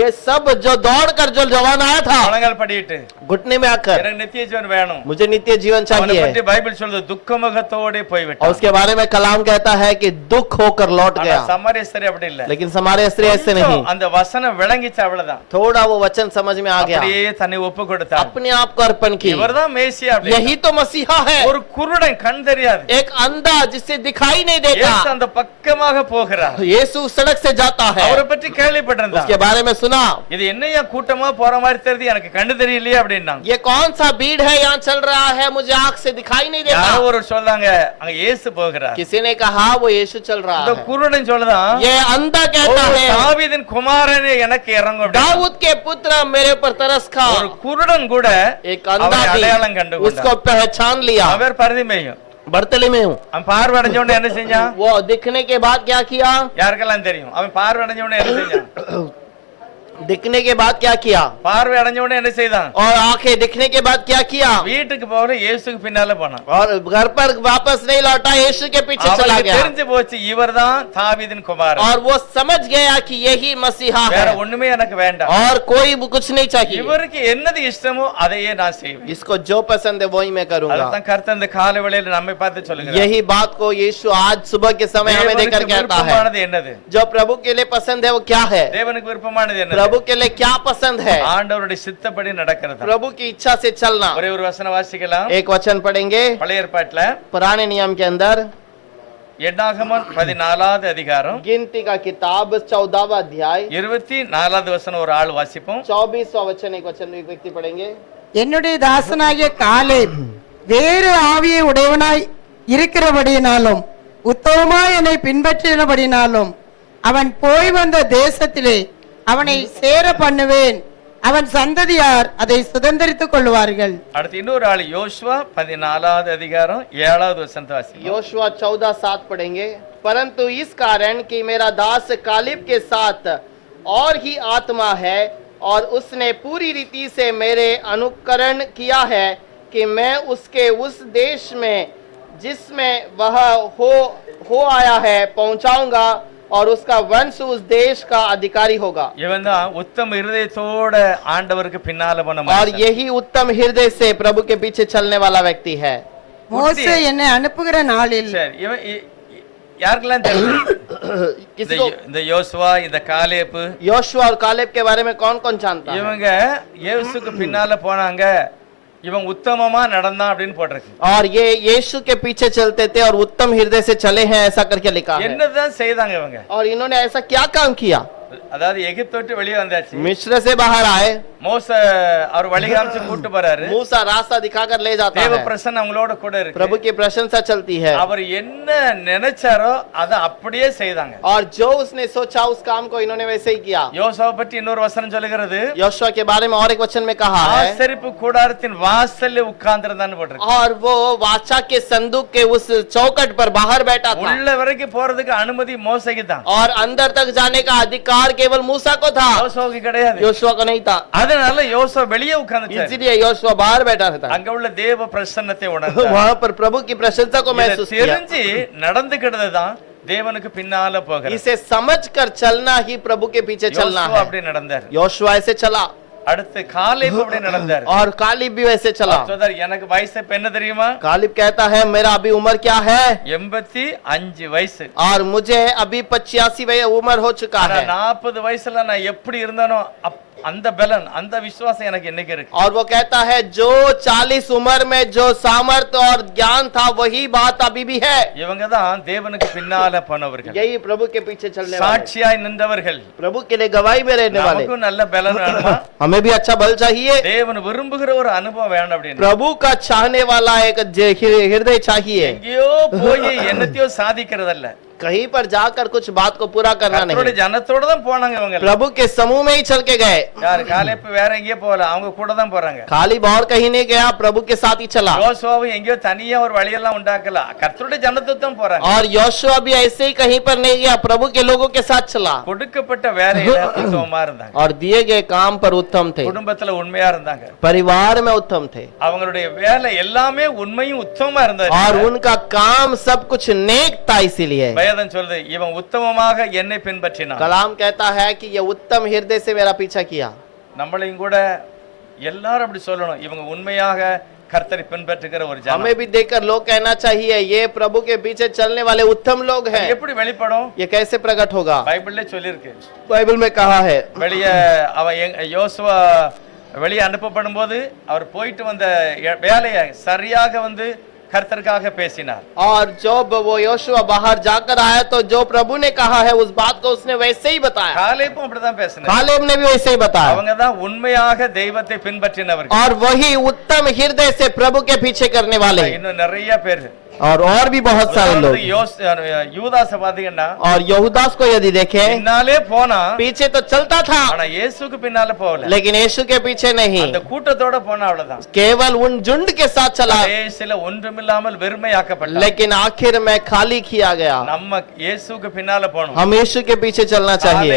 ये सब जो दौड़कर जो जवान आया था முழங்கால் படிட்டு घुटने में आकर, எனக்கு நித்திய ஜீவன் வேணும், मुझे नित्य जीवन அவனை चाहिए। பற்றி பைபிள் சொல்லுது துக்கமுகத்தோட और போய்விட்டான். उसके बारे में कलाम कहता है कि दुख होकर लौट ஆனா गया। சமாரிய ஸ்திரீ அப்படி இல்ல. लेकिन समारिया स्त्री ऐसे नहीं, அந்த வசனம் விளங்கிச்சு அவ்வளவுதான். थोड़ा वो वचन समझ में आ गया, அப்படியே தன்னை ஒப்பு கொடுத்தார். अपने आप को अर्पण की। இவர்தான் மேசியா. அப்படி यही तो मसीहा है, ஒரு குருடன் கண் தெரியாது, एक अंधा जिसे दिखाई नहीं देता। இயேசு அந்த பக்கமாக போகிறார். यीशु सड़क से जाता है, அவரை பற்றி கேள்விப்பட்டிருந்தான். उसके बारे में सुना, இது என்னையா கூட்டமா போற மாதிரி தெரியுது, எனக்கு கண்ணு தெரியலையே அப்படின்னாங்க. ये कौन सा भीड़ है यहाँ चल रहा है, मुझे आंख से दिखाई नहीं देता। யாரோ ஒரு சொல்றாங்க அங்க இயேசு போகிறார். किसी ने कहा वो यीशु चल रहा இந்த है। குருடன் சொல்லுதான், ये अंधा कहता है, தாவீதின் குமாரனே எனக்கு இறங்கும் அப்படின்னு. दाऊद के पुत्र मेरे ऊपर तरस खा। ஒரு குருடன் கூட एक अंधा அவரை भी அடையாளம் கண்டு उसको पहचान लिया। அவர் பரிதிமேயும் बर्तले में हूँ। அவன் பார்வை அடைஞ்ச உடனே என்ன செஞ்சான்? वो दिखने के बाद क्या किया? யாருக்கெல்லாம் தெரியும்? அவன் பார்வை அடைஞ்ச உடனே என்ன செஞ்சான்? दिखने के बाद क्या किया? பார்வை அடைஞ்ச உடனே என்ன செய்தான்? और आंखें दिखने के बाद क्या किया? வீட்டுக்கு போற இயேசுக்கு பின்னால போனான். और घर पर वापस नहीं लौटा, यीशु के पीछे चला அவனுக்கு गया। தெரிஞ்சு போச்சு இவர்தான் தாவீதின் குமாரன். और वो समझ गया कि यही मसीहा வேற है ஒண்ணுமே எனக்கு வேண்டாம். और कोई भी कुछ नहीं चाहिए। இவருக்கு என்னது இஷ்டமோ அதையே நான் செய்வேன். इसको जो पसंद है वही मैं करूंगा। அதுதான் கர்த்தர் இந்த காலை வேளையில நம்மை பார்த்து சொல்லுகிறார். यही बात को यीशु आज सुबह के समय हमें देकर कहता है, விருப்பமானது என்னது? जो प्रभु के लिए पसंद है वो क्या है? தேவனுக்கு விருப்பமானது என்னது? प्रभु के लिए क्या पसंद है? ஆண்டவருடைய சித்தப்படி நடக்கிறது. प्रभु की इच्छा से चलना। ஒரே ஒரு வசனம் வாசிக்கலாம். एक वचन पढ़ेंगे பழைய ஏற்பாட்டுல पुराने नियम के अंदर, என்னாகமம் 14வது அதிகாரம் गिनती का किताब 14वां अध्याय 24வது வசனம் ஒரு ஆள் வாசிப்போம். 24वां वचन, एक वचन एक व्यक्ति पढ़ेंगे। என்னுடைய தாசனாகிய காலேப் வேறு ஆவியை உடையவனாய் இருக்கிறபடியினாலும் உத்தமமாய் என்னை பின்பற்றினபடினாலும் அவன் போய் வந்த தேசத்திலே அவனை சேர பண்ணுவேன், அவன் சந்ததியார் அதை சுதந்தரித்துக் கொள்வார்கள். அடுத்து இன்னொரு ஆள் யோசுவா 14வது அதிகாரம் 7வது வசனத்தை வாசிப்போம். योशुआ 14:7 पढ़ेंगे। परंतु इस कारण कि मेरा दास कालिब के साथ और ही आत्मा है और उसने पूरी रीति से मेरे अनुकरण किया है कि मैं उसके उस देश में जिसमें वह हो आया है पहुंचाऊंगा और उसका वंश उस देश का अधिकारी होगा। இவன் தான் உத்தம இருதயத்தோட ஆண்டவருக்கு பின்னால போன और மனுஷன். यही उत्तम हृदय से प्रभु के पीछे चलने वाला व्यक्ति है। மோசே என்னை அனுப்புகிற நாளில் சரி, இவன் யாருக்கெல்லாம் தெரியும்? किसको? இந்த யோசுவா, இந்த காலேப்பு, योशुआ और कालेब के बारे में कौन कौन जानता है? இவங்க இயேசுக்கு பின்னால போனாங்க, இவன் உத்தமமா நடந்தான் அப்படின்னு போட்டிருக்கு. और ये यीशु के पीछे चलते थे और उत्तम हृदय से चले हैं, ऐसा करके लिखा है। என்னதான் செய்தாங்க இவங்க? और इन्होंने ऐसा क्या काम किया? அதாவது எகிப்து விட்டு வெளியே வந்தாச்சு. मिस्र से बाहर आए, மோச அவர் வழிகாமிச்சு கூட்டு போறாரு. मूसा रास्ता दिखाकर ले जाता தேவ है, பிரசன்னம் அவங்களோட கூட இருக்கு. प्रभु की प्रशंसा चलती है। அவர் என்ன நினைச்சாரோ அதை அப்படியே செய்தாங்க. और जो उसने सोचा उस काम को इन्होंने वैसे ही किया। யோசுவா பற்றி இன்னொரு வசனம் சொல்லுகிறது, योशुआ के बारे में और एक वचन में कहा है, ஆசரிப்பு கூடாரத்தின் வாசல்ல உட்கார்ந்திருந்தான்னு போட்டிருக்கு. और वो वाचा के संदूक के उस चौखट पर बाहर बैठा था உள்ள வரைக்கும் போறதுக்கு அனுமதி மோசேக்கு தான், और अंदर तक जाने का अधिकार केवल मूसा को था, யோசுவாவுக்கு கிடையாது. योशुआ को नहीं था। அதனால யோசுவா வெளியே உட்கார்ந்துட்டாரு. इसलिए योशुआ बाहर बैठा रहता है। அங்க உள்ள தேவ பிரசன்னத்தை உணர்ந்தார். वहां पर प्रभु की प्रशंसा को இதை महसूस किया। தெரிஞ்சு நடந்துக்கிட்டது தான் தேவனுக்கு பின்னால போகிறது. इसे समझकर चलना ही प्रभु के पीछे चलना யோசுவா है। அப்படி நடந்தார். योशुआ ऐसे चला அடுத்து காலேப் அப்படி நடந்தார். और कालिब भी वैसे चला। சொல்றார், எனக்கு வயசு இப்ப என்ன தெரியுமா? कालिब कहता है मेरा अभी उम्र क्या है? 85 வயசு. और मुझे अभी 85 उम्र हो चुका ஆனா है। 40 வயசுல நான் எப்படி இருந்தானோ அந்த பலன், அந்த விசுவாசம் எனக்கு இன்னைக்கு இருக்கு. और वो कहता है जो 40 उम्र में जो सामर्थ और ज्ञान था वही बात अभी भी है। இவங்க தான் தேவனுக்கு பின்னால போனவர்கள், यही प्रभु के पीछे चलने वाले, சாட்சியாய் நின்றவர்கள். प्रभु के लिए गवाही में रहने वाले। நமக்கும் நல்ல பலன் வேணுமா? हमें भी अच्छा बल चाहिए। தேவன் விரும்புகிற ஒரு அனுபவம் வேணும் அப்படின்னு. प्रभु का चाहने वाला एक हृदय चाहिए। எங்கேயோ போய் என்னத்தையோ சாதிக்கிறதல்ல, कहीं पर जाकर कुछ बात को पूरा करना கர்த்தருடைய नहीं। ஜனத்தோட தான் போனாங்க இவங்க. प्रभु के समूह में ही चल के गए। யார் காலேப் வேற எங்கேயோ போகல, அவங்க கூட தான் போறாங்க. खालिब और कहीं नहीं गया, प्रभु के साथ ही चला। யோசுவாவும் எங்கேயோ தனியா ஒரு வழியெல்லாம் உண்டாக்கல, கர்த்தருடைய ஜனத்தோட தான் போறாங்க. और योशुआ भी ऐसे ही कहीं पर नहीं गया, प्रभु के लोगों के साथ चला। கொடுக்கப்பட்ட வேலையில உத்தமமா இருந்தாங்க, और दिए गए काम पर उत्तम थे, குடும்பத்துல உண்மையா இருந்தாங்க, परिवार में उत्तम थे, அவங்களுடைய வேலை எல்லாமே உண்மையும் உத்தமமா இருந்தது. और उनका काम सब कुछ नेक था। इसीलिए வேதம் சொல்லுது, இவன் உத்தமமாக என்னை பின்பற்றினான். कलाम कहता है कि ये उत्तम हृदय से मेरा पीछा किया। நம்மளையும் கூட எல்லாரும் அப்படி சொல்லணும், இவங்க உண்மையாக கர்த்தரை பின்பற்றுகிற ஒரு ஜனம். हमें भी देखकर लोग कहना चाहिए ये प्रभु के पीछे चलने वाले उत्तम लोग हैं। எப்படி வெளிப்படும்? ये कैसे प्रकट होगा? பைபிள்ல சொல்லிருக்கு. बाइबल में कहा है, வெளியே அவன் யோசுவா வெளியே அனுப்பப்படும் போது அவர் போயிட்டு வந்த வேலையை சரியாக கர்த்தருக்காக பேசினார். और जब वो योशुआ बाहर जाकर आया तो जो प्रभु ने कहा है उस बात को उसने वैसे ही बताया। காலேபும் அப்படிதான் பேசினார். कालेब ने भी वैसे ही बताया। அவங்க தான் உண்மையாக தெய்வத்தை பின்பற்றினவர்கள். और वही उत्तम हृदय से प्रभु के पीछे करने वाले। இன்னும் நிறைய பேர் और भी बहुत सारे लोग। யூதாச பாத்தீங்கன்னா और यहूदास को यदि देखें, பின்னாலே போனா पीछे तो चलता था ஆனா இயேசுக்கு பின்னால போகல, लेकिन यीशु के पीछे नहीं, அந்த கூட்டத்தோட போனா அவ்வளவுதான், केवल उन झुंड के साथ चला, கடைசில ஒன்றுமில்லாமல் வெறுமையாக்கப்பட்டார்। लेकिन आखिर में खाली किया गया। நம்ம இயேசுக்கு பின்னால போணும், हम यीशु के पीछे चलना चाहिए,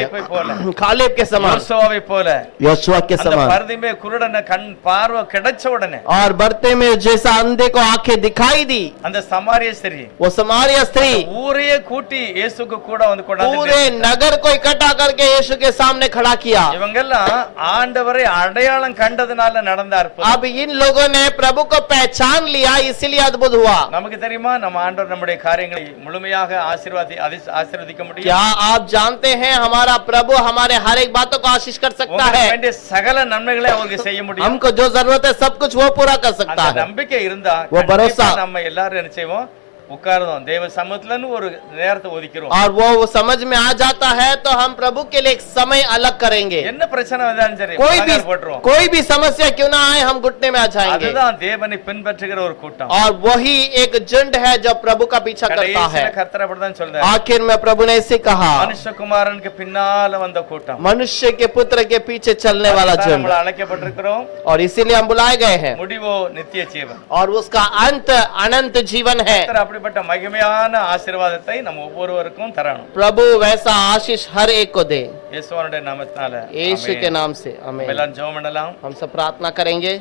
कालेब के समान, யோசுவாவை போல, योशुआ के அந்த समान। பர்திமே குருடன கண் பார்வை கிடைச்ச உடனே और बरते में जैसा अंधे को आंखें दिखाई दी, அந்த சமாரிய ஸ்திரீ वो समारिया स्त्री ஊரையே கூட்டி இயேசுக்கு கூட வந்து கொண்டாந்து पूरे नगर को इकट्ठा करके यीशु के सामने खड़ा किया। இவங்க எல்லாம் ஆண்டவரை அடையாளம் கண்டதனால நடந்த அற்புதம்। अब इन लोगों ने प्रभु को पहचान लिया, इसीलिए अद्भुत हुआ। நமக்கு தெரியுமா நம்ம ஆண்டவர் நம்முடைய காரியங்களை முழுமையாக ஆசீர்வதிக்க முடியும்। क्या आप जानते हैं हमारा प्रभु हमारे हर एक बातों को आशीष कर सकता है? வேண்டிய சகல நன்மைகளை அவருக்கு செய்ய முடியும்। हमको जो जरूरत है सब कुछ वो पूरा कर सकता அந்த है। நம்பிக்கை இருந்தா वो भरोसा, நம்ம எல்லாரும் என்ன செய்வோம், உட்கார்ந்தோம் தேவ சமூகத்துலன்னு ஒரு நேரத்தை ஒதுக்கிறோம்। और वो समझ में आ जाता है तो हम प्रभु के लिए एक समय अलग करेंगे। என்ன பிரச்சனை வந்தாலும் சரி போட்டுருவோம், कोई भी समस्या क्यों ना आए, हम घुटने में आ जाएंगे। அதுதான் தேவனை பின்பற்றுகிற ஒரு கூட்டம்। और वही एक झुंड है जो प्रभु का पीछा करता है। கர்த்தர் அப்படிதான் சொல்றார், आखिर में प्रभु ने इसे कहा, மனுஷகுமாரனுக்கு பின்னால வந்த கூட்டம், मनुष्य के पुत्र के पीछे चलने वाला झुंड। நம்ம அழைக்கப்பட்டிருக்கிறோம், और इसीलिए हम बुलाए गए हैं, முடிவோ நித்திய ஜீவன், और उसका अंत अनंत जीवन है। கர்த்தர் அப்படிப்பட்ட மகிமையான ஆசீர்வாதத்தை நம்ம ஒவ்வொருவருக்கும் தரணும்। प्रभु वैसा आशीष हर एक को दे, இயேசுவினுடைய நாமத்தினால, यीशु के नाम से आमीन। எல்லாரும் ஜெபம் பண்ணலாம், हम सब प्रार्थना करेंगे।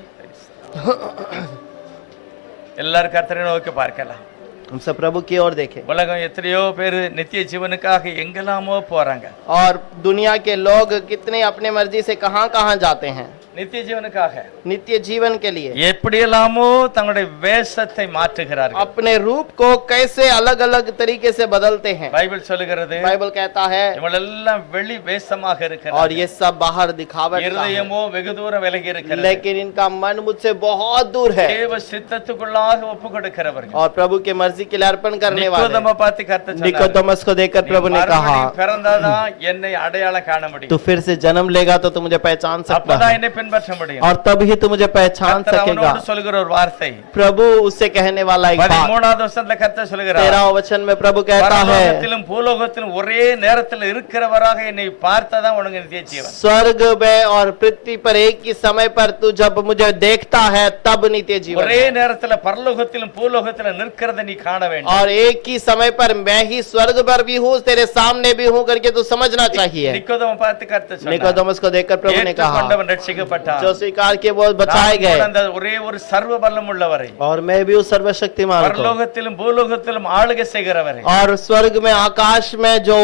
எல்லாரும் கர்த்தரை நோக்கி பார்க்கலாம்। हम सब प्रभु की ओर देखें। உலகம் எத்தனையோ பேர் நித்திய ஜீவனுக்காக எங்கெல்லாமோ போறாங்க, और दुनिया के लोग कितने अपने मर्जी से कहां कहां जाते हैं, நித்திய ஜீவனுக்காக नित्य जीवन के लिए எப்படியெல்லாமோ தங்களுடைய வேஷத்தை மாற்றுகிறார்கள், अपने रूप को कैसे अलग अलग तरीके से बदलते हैं। பைபிள் சொல்லுகிறது, बाइबल कहता है, இவங்க எல்லாம் வெளி வேஷமாக और இருக்கிறார்கள், ये सब बाहर दिखावट का है, இருதயமோ வெகு தூரம் விலகி இருக்கிறது, लेकिन इनका मन मुझसे बहुत दूर है, தேவ சித்தத்துக்குள்ளாக ஒப்பு கொடுக்கிறவர்கள்। और प्रभु के मर्जी के लिए अर्पण करने वाले। நிக்கோதேமை பார்த்து கர்த்தர் சொன்னார், निकोदेमस को देखकर प्रभु ने कहा, மறுபடியும் பிறந்தாதான் என்னை அடையாளம் காண முடியும், तू फिर से जन्म लेगा तो तू मुझे पहचान सकता அப்பதான் है, என்னை பின்பற்ற முடியும்। और तभी तू मुझे पहचान கர்த்தர் सकेगा। அவனோடு சொல்லுகிற ஒரு வார்த்தை, प्रभु उससे कहने वाला एक बात, 13வது வசனத்துல கர்த்தர் சொல்லுகிறார், 13वें वचन में प्रभु कहता है, பரலோகத்திலும் பூலோகத்திலும் ஒரே நேரத்தில் இருக்கிறவராக என்னை பார்த்ததான் உனக்கு நித்திய ஜீவன்। स्वर्ग में और पृथ्वी पर एक ही समय पर तू जब मुझे देखता है तब नित्य जीवन ஒரே है। நேரத்துல பரலோகத்திலும் பூலோகத்திலும் நிற்கிறதை நீ காண வேண்டும்। और एक ही समय पर मैं ही स्वर्ग पर भी हूँ, तेरे सामने भी हूँ करके तू समझना चाहिए। நிக்கோதேமை பார்த்து கர்த்தர் சொன்னார், निकोदेमस को देखकर प्रभु ने कहा, ஏற்றுக்கொண்டவன் ரட்சிக்கப்பட்டான், जो स्वीकार किए वो बचाए गए, அந்த ஒரே ஒரு சர்வ வல்லமை உள்ளவரை, और मैं भी उस सर्वशक्तिमान को, பரலோகத்திலும் பூலோகத்திலும் ஆளுகை செய்கிறவரை, और स्वर्ग में आकाश में जो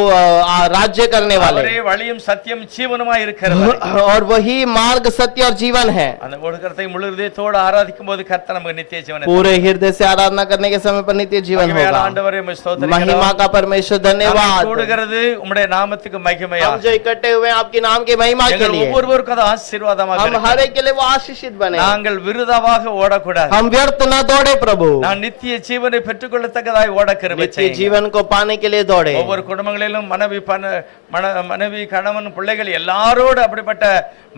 राज्य करने वाले, அவரே வழியும் சத்தியம் ஜீவனுமாய் இருக்கிறவர், और वही मार्ग सत्य और जीवन है। அந்த ஒடுக்கத்தை முழு இதயத்தோடு ஆராதிக்கும் போது கர்த்தர் நமக்கு நித்திய ஜீவனை पूरे हृदय से आराधना करने के समय पर नित्य जीवन மகிமையான होगा। ஆண்டவரே உம்மை ஸ்தோத்திரிக்கிறோம்। महिमा का परमेश्वर धन्यवाद। கூடுகிறது உம்முடைய நாமத்துக்கு மகிமையா, हम जो इकट्ठे हुए हैं आपके नाम के महिमा के எங்கள் लिए, ஒவ்வொருவருக்கும் அது ஆசீர்வாதமாக हम இருக்கட்டும்। हर एक के लिए वो आशीषित बने। நாங்கள் விருதாவாக ஓடக்கூடாது, हम व्यर्थ न दौड़े प्रभु, நான் நித்திய ஜீவனை பெற்றுக்கொள்ளத்தக்கதாய் ஓட கிருபை नित्य செய்யுங்க। जीवन को पाने के लिए दौड़े। ஒவ்வொரு குடும்பங்களிலும் மனைவி கணவன் பிள்ளைகள் எல்லாரோடு அப்படிப்பட்ட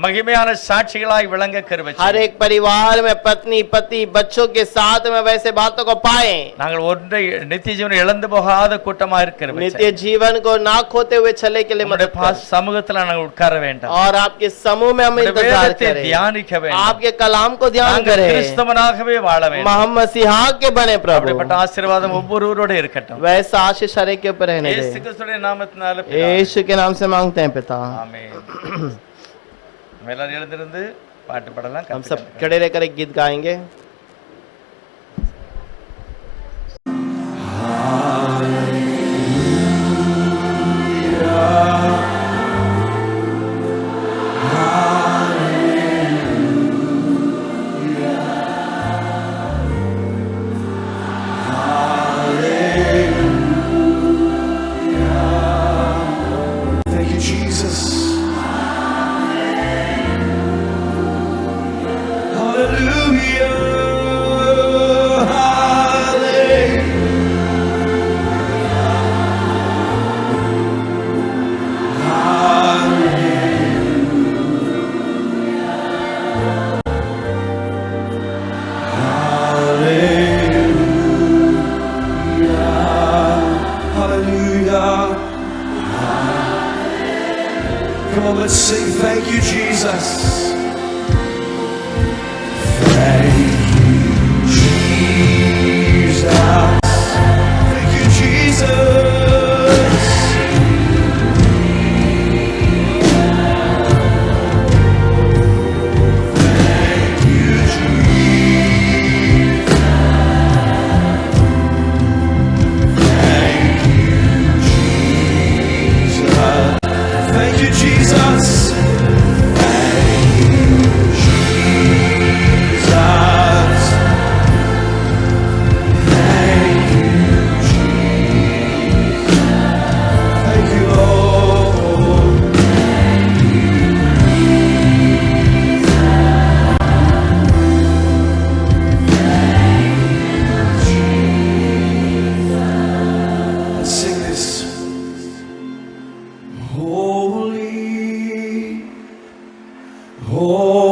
மகிமையான சாட்சிகளாய் விளங்க கிருபை हर செய்யுங்க। एक परिवार में पत्नी पति बच्चों के साथ में वैसे बातों को पाए, நாங்கள் ஒன்றை நித்திய ஜீவனை இழந்து போகாத கூட்டமா இருக்கிற नित्य जीवन को ना खोते हुए चले के लिए मदद कर। சமூகத்துல நாங்கள் உட்கார வேண்டாம், और आपके समूह में हम इंतजार வேதத்தை करें, தியானிக்க வேண்டும், आपके कलाम को ध्यान நாங்கள் करें, கிறிஸ்தவனாகவே வாழ வேண்டும்। मोहम्मद मसीहा के बने प्रभु। அப்படிப்பட்ட ஆசீர்வாதம் ஒவ்வொருவரோட இருக்கட்டும், वैसा आशीष हर एक के ऊपर रहने இயேசு दे। கிறிஸ்துவின் நாமத்தினால பிதாவே, यीशु के नाम से मांगते हैं पिता। ஆமென்। நம்ம எல்லாரும் எழுந்திருந்து பாட்டு பாடலாம், हम सब खड़े रहकर एक गीत गाएंगे। Thank you, Jesus. Hallelujah. Hallelujah. Come on, let's sing. Thank you, Jesus. Thank you, Jesus. Thank you, Jesus. Thank you, Jesus. Thank you, Lord. Let's sing this. Holy, holy.